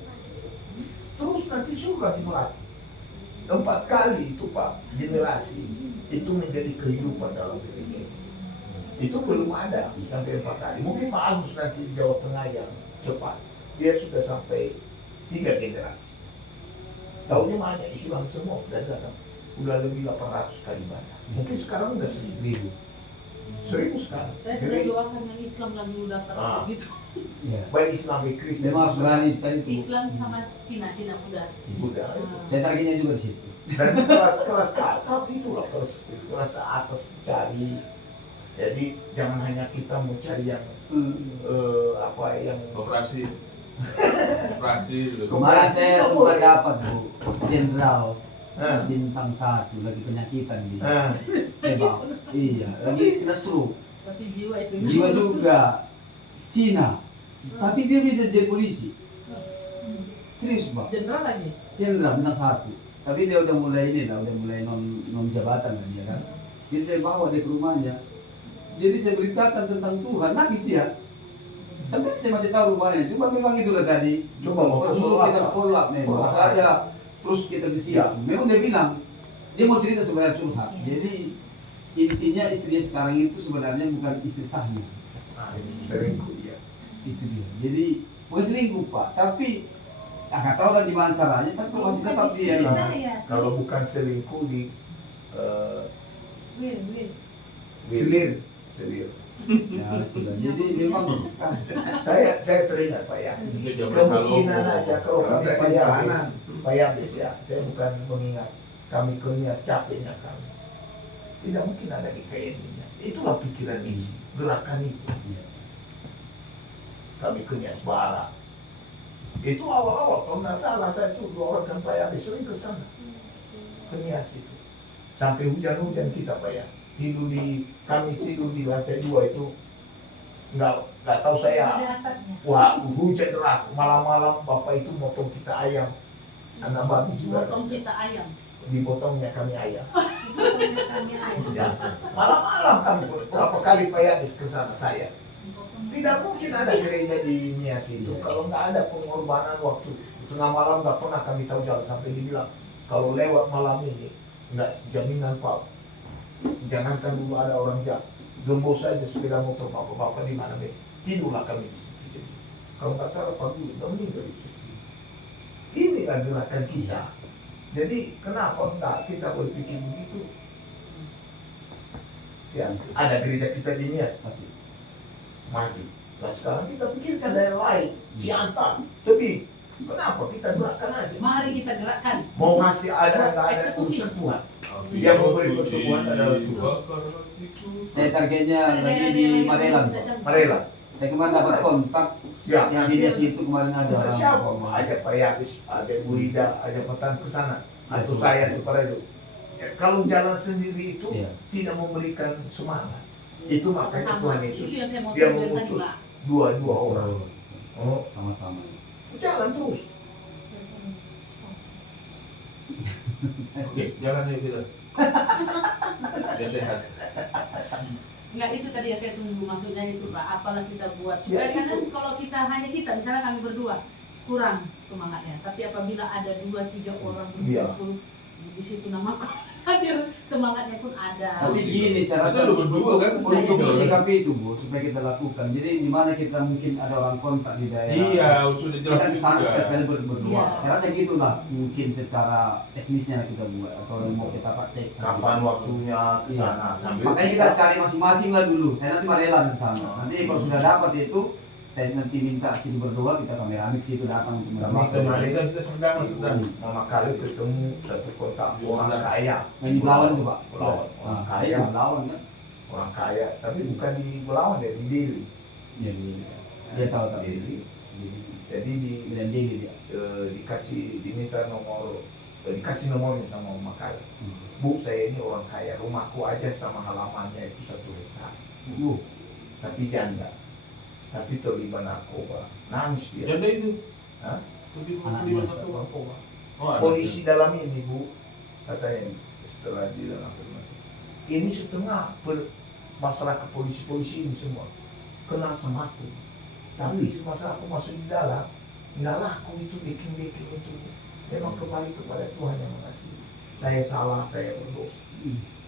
Terus nanti suruh lagi melatih. 4 kali itu Pak, generasi itu menjadi kehidupan dalam gereja. Itu belum ada sampai 4 kali. Mungkin Pak Agus nanti di Jawa Tengah yang cepat, dia sudah sampai 3 generasi. Tahunya banyak Islam semua dan datang. Udah lebih 800 kali banyak. Mungkin sekarang udah 1000. 1000 sekarang. Saya sudah doakan yang Islam lagi udah Ah. gitu. Ya. Baik Islam, baik Kristen. Memang harus berani sekali itu. Islam sama Cina udah. Buddha. Saya targetnya juga di situ. Dan kelas kakap itulah kelas atas dicari. Jadi jangan hanya kita mau cari yang apa yang Operasi. Operasi juga. Kemarin saya Nggak sempat boleh. dapat Bu, Jenderal Nah, bintang 1 lagi penyakitan di nah, Sebak. Iya, lagi kena stroke. Tapi jiwa itu. Jiwa juga Cina, tapi dia bisa jadi polisi. Serius Pak, Jenderal lagi. Jenderal bintang 1. Tapi dia udah mulai ini lah, udah mulai non jabatan kan dia kan. Jadi saya bawa dia ke rumahnya. Jadi saya beritakan tentang Tuhan, nangis dia. Sampai saya masih tahu rumahnya, cuma memang itulah tadi. Coba mau perlu follow up. kita follow up memang. Follow up. Saja terus kita di sini. Ya. Memang dia bilang dia mau cerita sebenarnya curhat. Jadi intinya istrinya sekarang itu sebenarnya bukan istri sahnya. selingkuh dia. Itu dia. Jadi bukan selingkuh Pak, tapi nggak tahu lah gimana caranya, tapi masih tetap dia. Bisa ya, Kalau bukan selingkuh di Will. selir. Ya, sudah. Jadi memang Saya teringat Pak ya. Itu zaman Kemungkinan Salomo. aja kalau kami Sampai Pak Yabes, simpanan. Pak Yabes ya, saya bukan mengingat kami Nias capeknya kami. Tidak mungkin ada kekayaan Nias. Itulah pikiran isi, gerakan itu. Kami Nias Barat. Itu awal-awal, kalau nggak salah saya itu 2 orang kan Pak Yabes sering ke sana. Ke Nias itu. Sampai hujan-hujan kita Pak ya. Kami tidur di lantai 2 itu nggak tahu saya. Ada atapnya. Wah, hujan deras, malam-malam bapak itu motong kita ayam, anak babi juga. Potong kita ayam. Dipotongnya kami ayam. Potongnya kami ayam. Ya, malam-malam kami berapa kali Pak Yabes ke sana saya. Tidak mungkin ada gereja di Nias itu kalau nggak ada pengorbanan waktu tengah malam, nggak pernah kami tahu jalan sampai dibilang kalau lewat malam ini nggak jaminan Pak. Jangankan dulu ada orang jahat, gembos saja sepeda motor bapak-bapak di mana tidurlah kami di situ. Kalau nggak salah Pak Guru udah meninggal di situ. Inilah gerakan kita. Jadi kenapa enggak kita berpikir begitu? Ya, ada gereja kita di Nias, Pasti. maju. Nah sekarang kita pikirkan daerah lain, Siantar, Tebing. Kenapa kita gerakkan aja? Mari kita gerakkan. Mau ngasih ada nggak ada Eksekusi. urusan Tuhan. Yang memberi pertumbuhan adalah Tuhan. Saya targetnya lagi di Marelan. Marela. Saya kemarin dapat kontak Ya, yang di Nias itu kemarin ada ada orang. siapa? Ada Pak Yabis, ada Bu Ida, ada Petan ke sana. Atau saya kepada itu. Ya, kalau jalan sendiri itu Iya. tidak memberikan semangat. Itu makanya Sama. Tuhan Itu Yesus yang saya mau dia tunjukkan tadi, mengutus Pak. dua orang. Oh, Sama-sama. jalan terus. Oke, jangan ayo kita. Biar sehat. Enggak, itu tadi yang saya tunggu, maksudnya itu Pak, apalah kita buat Ya, supaya karena itu. kalau kita hanya kita, misalnya kami berdua kurang semangatnya, tapi apabila ada 2-3 orang Iya. berkumpul di situ namaku hasil semangatnya pun ada. Tapi gini, saya rasa Masa lu berdua kan? untuk Berdua. menyikapi itu Bu, supaya kita lakukan. Jadi di mana kita mungkin ada orang kontak di daerah. Iya, sudah jelas Kita kesana juga. sekali berdua. Iya. Saya rasa gitulah mungkin secara teknisnya kita buat atau yang mau kita praktek. Kapan waktunya ke sana sambil Makanya kita cari masing-masing lah dulu. Saya nanti Marelan di sana. Nanti kalau sudah dapat itu, saya nanti minta situ berdua kita kameramen situ datang untuk Kami menonton. kemarin Kita sedang. Mama kali ketemu satu kota orang kaya. Yang di Belawan itu Pak. Belawan. Nah, Orang kaya kaya. Belawan kan. Orang kaya, tapi bukan di Belawan ya, di Delhi. Jadi dia tahu. Delhi. Jadi Dan dia dia. diminta dikasih nomornya sama Mama Kali. Bu, saya ini orang kaya, rumahku aja sama halamannya itu 1 hektar. Bu, Tapi janda. Tapi terlibat narkoba. Nangis dia. Janda itu. Hah? Terlibat narkoba. Oh, ada. Polisi dalam ini, Bu, katanya setelah di dalam ini setengah masyarakat polisi-polisi ini semua kenal sama aku. Tapi masa aku masuk di dalam, nggak laku itu bikin-bikin itu. Memang kembali kepada Tuhan yang mengasihi. Saya salah, saya berdosa.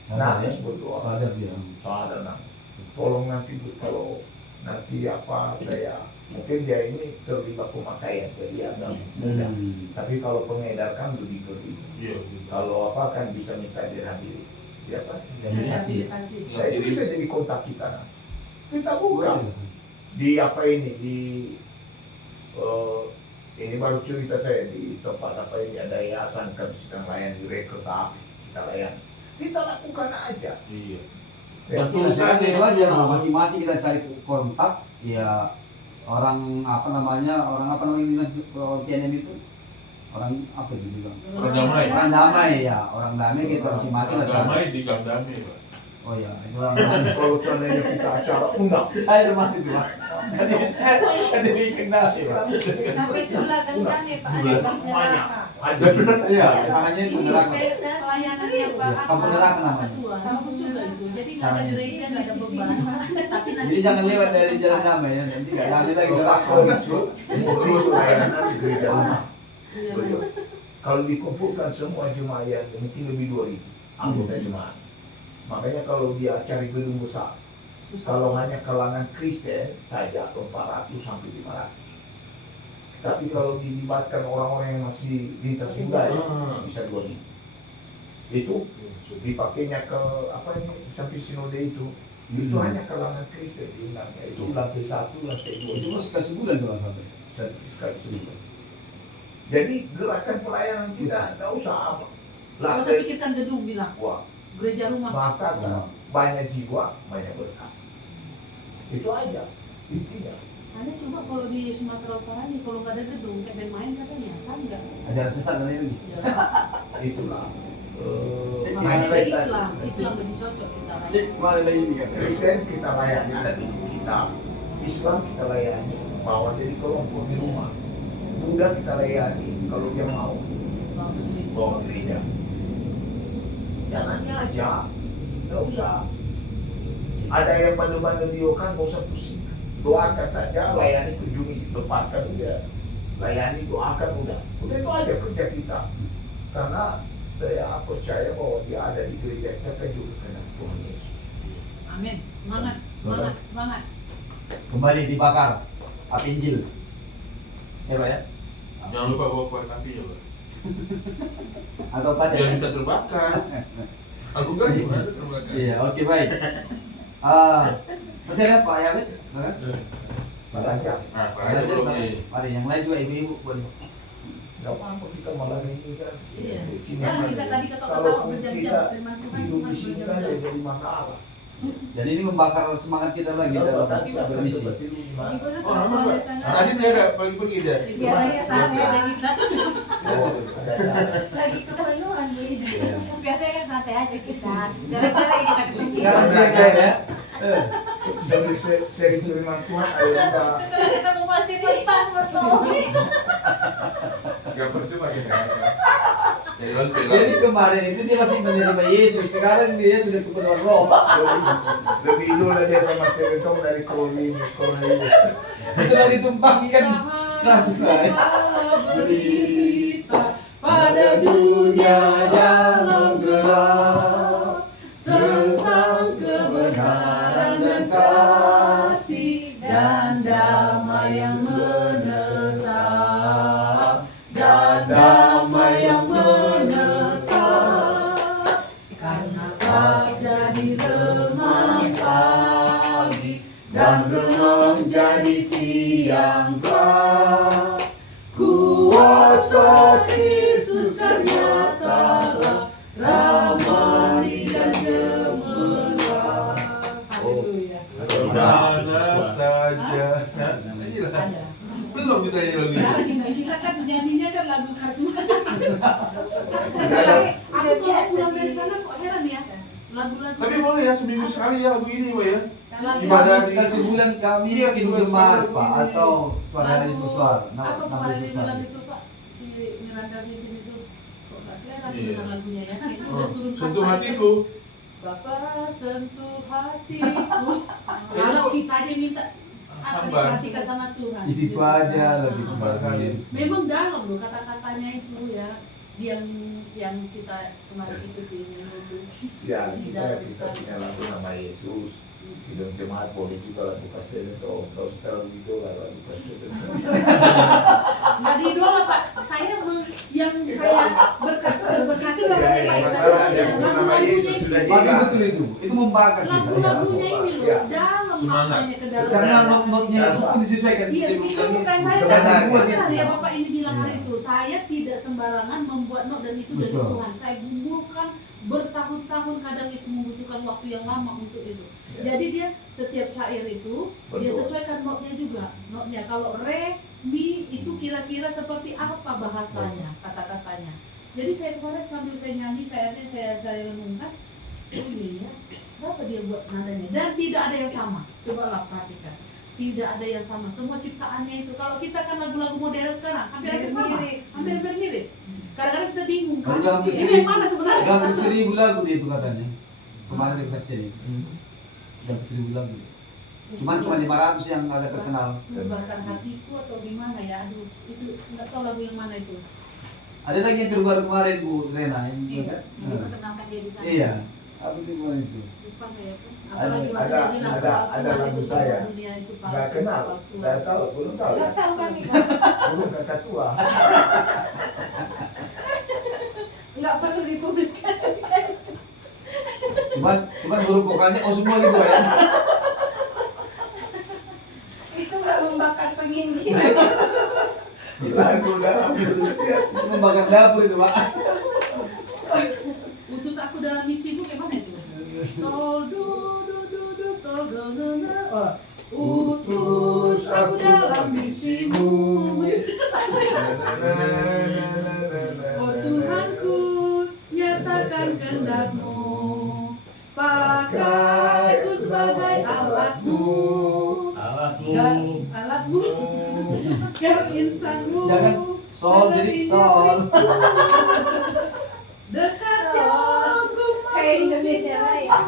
sadar ya. Nangis berdoa. Sadar dia. Sadar nangis. Tolong nanti Bu, kalau nanti apa saya mungkin dia ini terlibat pemakaian jadi agak mudah. Tapi kalau pengedar kan lebih ngeri. Iya. gitu. Kalau apa kan bisa minta direhabilitasi. Ya apa? Rehabilitasi. Nah, itu bisa jadi kontak kita. Kita buka di apa ini ini baru cerita saya di tempat apa ini ada yayasan kami sedang layan di rekrut kita layan. Kita lakukan aja. Iya. Ya, Tapi saya rasa itu aja masing-masing kita cari kontak ya orang apa namanya TNM itu orang apa itu bilang Orang damai. orang damai ya orang damai kita masing-masing lah cari. Damai di gang damai, Pak. Oh ya itu orang damai. kalau seandainya kita acara undang, Saya termasuk itu Pak. Kan kenal sih Pak. Sampai sebelah gang kami Pak ada bang neraka. ada. Iya, sangatnya itu neraka. Pelayanannya Pak. Kampung neraka namanya. Tuhan, bagus juga itu. Jadi nggak ada gereja, nggak ada beban. Tapi nanti Jadi jangan lewat dari jalan damai ya nanti nggak damai lagi neraka. Kalau itu murni pelayanan di gereja rumah. Iya. Betul. Kalau dikumpulkan semua jemaah yang mungkin lebih 2.000 anggota jemaah. Makanya kalau dia cari gedung besar, Susah. kalau hanya kalangan Kristen saja 400 sampai 500. Tapi kalau dilibatkan orang-orang yang masih lintas budaya bisa 2.000. Itu dipakainya ke apa ini sampai sinode itu hanya kalangan Kristen diundangnya itu lantai 1, lantai 2 Itu kan sekali sebulan doang sampai. satu sekali sebulan. Jadi gerakan pelayanan kita nggak usah apa. Kalau saya pikirkan gedung bilang, Wah, gereja rumah. maka banyak jiwa, banyak berkah. Itu aja intinya. Ada coba kalau di Sumatera Utara nih, kalau nggak ada gedung, kayak band main katanya, kan nggak. Ajaran sesat dan ini. Itulah Makanya mindset Islam, tadi. Islam lebih cocok kita. Sik, kemarin lagi nih kan. Kristen kita layani ada di kita, Islam kita layani bawa jadi kelompok di rumah, Buddha kita layani kalau dia mau bawa ke gereja. Jalannya aja, nggak usah. Ada yang bandel-bandel di Yokan, nggak usah pusing. Doakan saja, layani, kunjungi, lepaskan udah. Layani, doakan udah. Udah itu aja kerja kita. Karena saya percaya bahwa dia ada di gereja kita kan juga karena Tuhan Yesus. Amin. Semangat, semangat, semangat. Kembali dibakar api Injil. Ya Pak ya? Jangan lupa bawa korek api ya Pak. Atau pada? Biar bisa terbakar. Aku kan gimana terbakar? Iya, oke baik. Masih ada Pak Yabes? Selanjang. Nah, Pak aja belum nih. Mari yang lain juga ibu-ibu boleh. Gak apa-apa kita malam ini kan. Iya. Di sini Jangan kan. kita tadi ketawa-ketawa Kalau berjam-jam kita firman Tuhan. hidup di harus sini kan berjam-jam. jadi masalah. Jadi ini membakar semangat kita lagi dalam bermisi. Oh, nama Pak. Tadi dia ada pergi dia. Biasanya santai aja kita. Oh, ada cara. Lagi kepenuhan nih. Iya. Biasanya kan santai aja kita. Jalan-jalan kita kekunci. Nah, Iya, kayak ya. Sambil sering firman Tuhan, ayo kita Kamu pasti mentang betul. Gak percuma kita. Jadi kemarin itu dia masih menerima Yesus, sekarang dia sudah kepenuhan roh. lebih dulu dia sama Stevetong dari Cornelius. Setelah ditumpahkan rasulah. Berita pada dunia yang menggelap tentang kebenaran dan kasih dan damai yang menetap dan damai yang menetap karena pas jadi remang pagi dan remang jadi siang gelap kuasa Kristus ternyatalah ramai dan cemerlang. Haleluya. Mana saja. Ada. Belum kita nyanyi lagi. Nah, kita kan nyanyinya kan lagu karismatik. Ada. Aku kalau pulang dari sana kok heran ya. Lagu-lagu. Tapi boleh ya seminggu sekali ya lagu ini Pak ya. Lagu- Ibadah Sekali sebulan kami Iya, bikin sebulan jemaat sekali Pak ini. atau pada hari lagu- besar. Apa kemarin ini besar. lagu itu Pak? Si Miranda bikin itu kok gak selera Iya. dengan lagunya ya. Itu Oh, udah turun sentuh kasta. hatiku. Bapak sentuh hatiku. Kalau kita aja minta apa Hamba. diperhatikan sama Tuhan. Itu aja lagi Ah. kemarin. Memang dalam loh kata-katanya itu ya. Yang kita kemarin ikutin itu. Ya, kita punya lagu nama Yesus. Hidung jemaat boleh juga lagu Stevetong. Kalau sekarang gitu lah lagu Stevetong. Jadi doang lah Pak. Yang saya berkati Ya, lagunya yang Pak masalah Ismail. dia punya nama Yesus sudah Tapi hilang. betul itu membakar kita. Ya. Lagu-lagunya ini loh Ya. dalam Semangat. maknanya ke dalam. Karena not-notnya itu pun disesuaikan. Iya, di situ bukan saya Sebenarnya. benar ya Bapak ini bilang hari itu. Saya tidak sembarangan membuat not dan itu dari Betul. Tuhan. Saya gumulkan bertahun-tahun, kadang itu membutuhkan waktu yang lama untuk itu. Ya. Jadi dia setiap syair itu dia Betul. sesuaikan notnya juga. Notnya kalau re, mi itu kira-kira seperti apa bahasanya, kata-katanya. Jadi saya kemarin sambil saya nyanyi, saya renungkan, oh iya, berapa dia buat nadanya dan tidak ada yang sama. Cobalah perhatikan. Tidak ada yang sama. Semua ciptaannya itu. Kalau kita kan lagu-lagu modern sekarang, hampir sama, hampir mirip. Kadang-kadang kita bingung kan. Udah hampir Ini yang mana sebenarnya? Udah hampir 1000 lagu dia itu katanya. Kemarin dia kesaksian ini. Udah hampir 1000 lagu. Cuma 500 yang agak terkenal. Menebarkan hatiku atau gimana ya? Aduh, itu nggak tahu lagu yang mana itu. Ada lagi yang terbaru kemarin Bu Rena yang Iya, kan? Memperkenalkan dia di sana. Iya. Apa itu kemarin itu? Lupa saya tuh. Ada- Apalagi waktu dia bilang ada palsuan lagu itu saya. dunia itu Nggak palsu, kenal, palsuan. nggak tahu, belum tahu. Nggak tahu kami Pak. Belum kakak tua. Nggak perlu dipublikasikan. Cuman huruf vokalnya oh semua gitu ya. Itu nggak membakar penginjilan. Lagu dalam setiap. Itu membakar dapur itu Pak. Utus aku dalam misimu kayak mana itu? Sol do sol do oh. Utus aku dalam misimu. Oh Tuhanku, nyatakan kehendak-Mu. Pakaiku sebagai alatmu dan alatmu yang insanmu. Jangan sol jadi sol. Dekat jauh Kayak Indonesia Raya.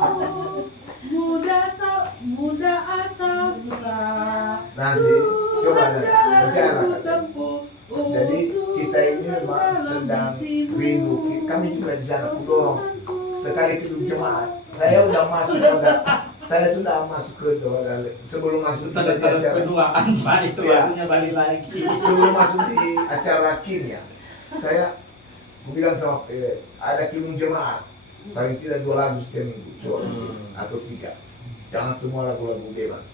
mudah atau susah. Nanti coba bicara. Tempuh Jadi kita ini memang sedang rindu. Kami juga di sana kudorong sekali hidup jemaat. Saya udah masuk pada Saya sudah masuk ke doa sebelum masuk di Tanda-tanda acara. keduaan, Pak, itu Iya. lagunya balik lagi. Sebelum masuk di acara kin ya, saya bilang sama ada kinung jemaat paling tidak 2 lagu setiap minggu, atau 3. Jangan semua lagu-lagu bebas.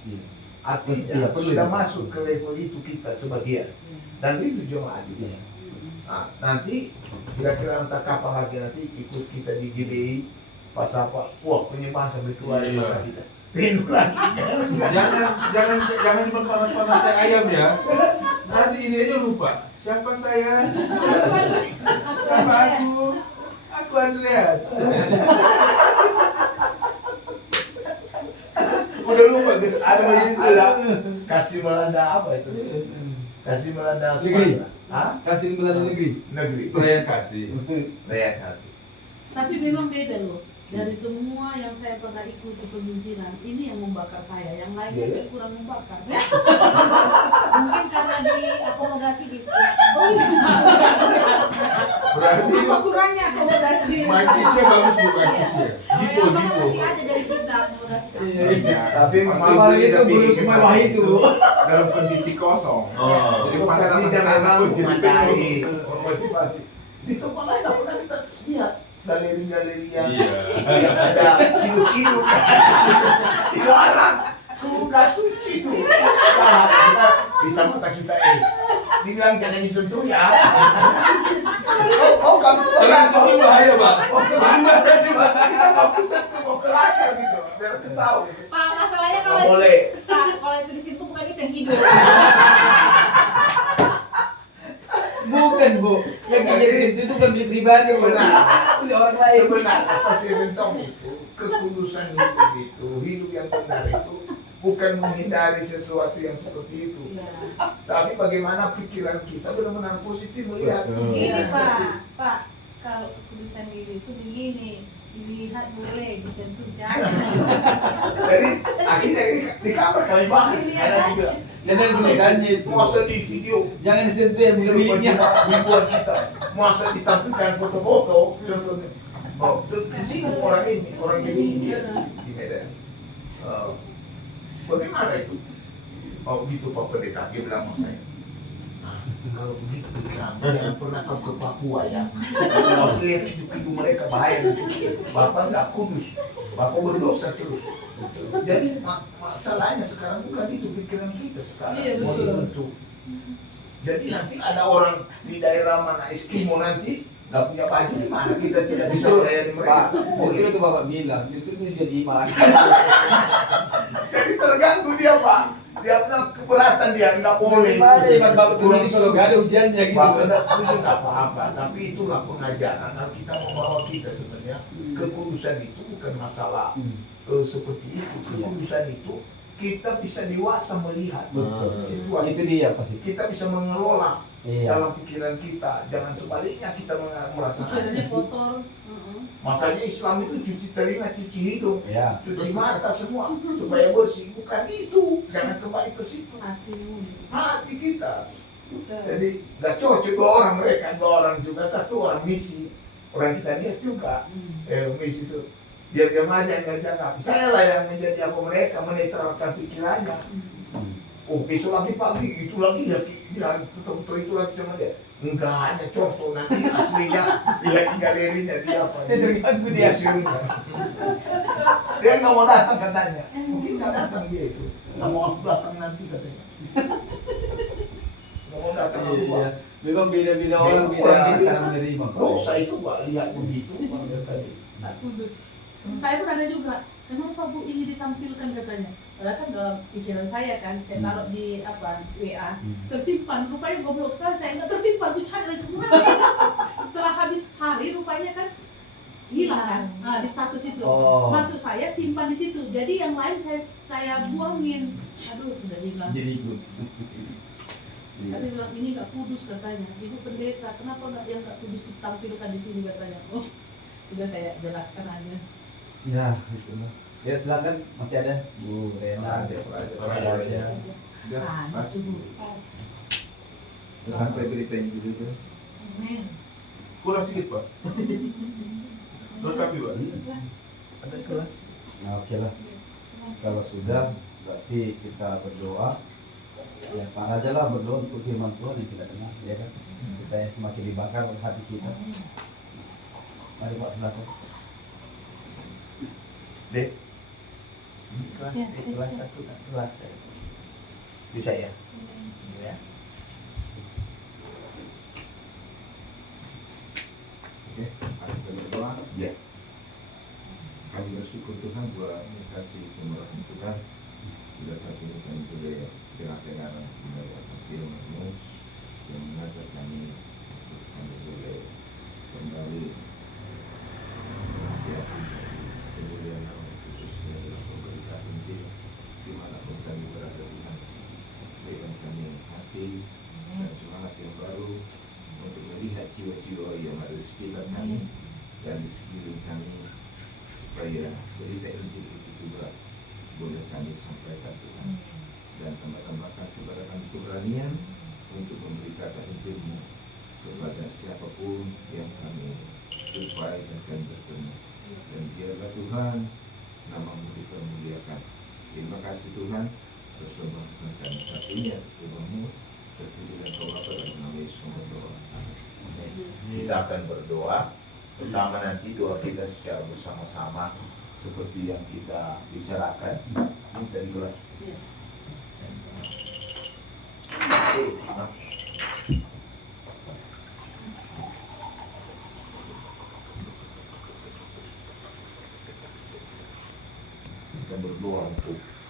Artinya Iya, perlu sudah itu. masuk ke level itu kita sebagian dan itu jemaat juga. Iya. Nah, nanti kira-kira entah kapan lagi nanti ikut kita di GBI pas apa, wah penyembahan sampai keluar dari Iya. mata kita. Rindu lagi. Jangan cuma panas-panas kayak ayam ya. Nanti ini aja lupa. Siapa saya? Siapa aku? Aku Andreas. Udah lupa gitu. Ada kasih melanda apa itu? Kasih melanda Negeri. Sumatera. Hah? Kasih Melanda Negeri. Negeri. Perayaan kasih. Lihat kasih. Tapi memang beda loh. Dari semua yang saya pernah ikuti pembincinan, ini yang membakar saya. Yang lainnya Iya. kan kurang membakar. Mungkin karena diakomodasi di sekolah. Oh iya. Berarti Apa kurangnya akomodasi? macisnya bagus bukan kisnya. Jipo, Yang jipo. masih ada dari kita akomodasi. Iya, tapi memang Kemarin itu tapi belum kisah semewah itu, Bu. dalam kondisi kosong. Oh. Jadi pas Kasih datang ke jangan sana pun jadi matahari, penuh. motivasi. Di tempat lain nggak pernah kita lihat galeri-galeri yang Iya. ada kidu-kidu dilarang. Sudah suci tuh. Nah, kita bisa mata kita dibilang jangan disentuh ya. Oh kamu Terus itu bahaya, Pak. Oh kelakar kita mau kesentuh mau kelakar gitu biar ketahui. Pak, masalahnya Nggak kalau boleh. Pak, kalau itu disentuh bukan itu yang hidup. Bukan, Bu. Yang di situ itu kan milik pribadi, Bu. Sebenarnya. Milik orang lain. Sebenarnya pasti rentong itu kekudusan hidup yang benar itu bukan menghindari sesuatu yang seperti itu, Iya. tapi bagaimana pikiran kita benar-benar positif melihat. Betul. Gini Pak, kalau kekudusan diri itu begini, dilihat boleh, disentuh jangan. Jadi akhirnya di kamar kami bahas ada juga Dan ada tulisannya itu. masa di video Jangan disentuh yang bukan miliknya. ribuan kita masa ditampilkan foto-foto contohnya. Oh, di sini orang ini dia di Medan. Bagaimana itu? Oh begitu Pak Pendeta, dia bilang sama saya. "Nah, kalau begitu pikiran, jangan pernah kau ke Papua ya. Kalau lihat hidup mereka bahaya. Bapak nggak kudus, Bapak berdosa terus. Jadi masalahnya sekarang bukan itu pikiran kita sekarang Iya, mau betul. dibentuk. Jadi nanti ada orang di daerah mana Eskimo nanti nggak punya baju di mana kita tidak bisa Justru, melayani mereka. Pak, justru itu Bapak bilang, justru itu jadi iman. Jadi terganggu dia Pak. Dia punya keberatan dia nggak boleh. Gimana iman Bapak turun Kurang kalau nggak ada ujiannya gitu. Bapak nggak setuju nggak apa-apa. Tapi itulah pengajaran. Kalau kita membawa kita sebenarnya kekudusan itu bukan masalah seperti itu. Kekudusan itu kita bisa dewasa melihat Betul. situasi. Itu dia pasti. Kita bisa mengelola Iya. dalam pikiran kita. Jangan sebaliknya kita merasa Pikirannya najis. kotor. Makanya Islam itu cuci telinga, cuci hidung, Ya. cuci mata semua supaya bersih. Bukan itu. Jangan kembali ke situ. Hatimu. Hati kita. Betul. Jadi nggak cocok 2 orang mereka, 2 orang juga, 1 orang misi. Orang kita lihat juga misi itu. Diam-diam aja nggak jangkap. Saya lah yang menjadi apa mereka menetralkan pikirannya. Oh besok lagi pagi itu lagi dia foto-foto itu lagi sama dia. Enggak hanya contoh nanti aslinya lihat di galerinya dia apa. Dia terganggu dia. Museumnya. Dia nggak mau datang katanya. Mungkin nggak datang dia itu. Nggak mau aku datang nanti katanya. Nggak mau datang aku Pak. Iya. Memang beda-beda orang, Orang beda beda. cara menerima. Pak. Dosa itu Pak lihat begitu Pak dia tadi. Tak kudus. Saya pun ada juga. Kenapa Bu ini ditampilkan katanya? Padahal kan dalam pikiran saya kan, saya taruh di WA, tersimpan. Rupanya goblok sekali, saya nggak tersimpan. Aku cari lagi kemana? Setelah habis hari, rupanya kan hilang kan? Nah, di status itu. Oh. Maksud saya simpan di situ. Jadi yang lain saya buangin. Aduh, udah hilang. Jadi ikut. Tapi bilang ini nggak kudus katanya. Ibu pendeta, kenapa nggak yang nggak kudus ditampilkan di sini katanya? Oh, sudah saya jelaskan aja. Ya, itulah. Ya silakan, masih ada Bu Rena. Ada. Ya. Udah, masuk. Udah sampai berita yang gitu. Amin. Kurang sedikit, Pak. Lengkapi, Pak. Ada kelas. Nah, oke lah. Kalau sudah berarti kita berdoa. Ya para aja lah berdoa untuk firman Tuhan yang kita dengar, ya kan? Supaya semakin dibakar hati kita. Mari Pak, silakan. Dek, ini kelas, kelas 1 kan kelas ya. Bisa ya? Ya. Oke, mari kita berdoa. Ya. Kami bersyukur Tuhan buat kasih kemurahan Tuhan. Bila saat ini kami boleh dengar mendengar firman-Mu yang mengajar kami untuk kami boleh kembali hati-hati kemuliaan nama khususnya dalam pemberitaan Injil dimanapun kami berada Tuhan. Berikan kami hati dan semangat yang baru untuk melihat jiwa-jiwa yang ada di sekitar kami dan di sekeliling kami, supaya berita Injil itu juga boleh kami sampaikan Tuhan, dan tambah-tambahkan kepada kami keberanian untuk memberitakan Injil-Mu kepada siapapun yang kami jumpai dan kami bertemu. Dan biarlah Tuhan nama-Mu dipermuliakan. Terima kasih Tuhan atas pembahasan kami saat ini, atas firman-Mu. Terpuji dan Kau Bapa dalam nama Yesus berdoa. Amin. Kita akan berdoa. Pertama nanti doa kita secara bersama-sama seperti yang kita bicarakan. Minta di kelas. Iya. Maaf. Kita berdoa untuk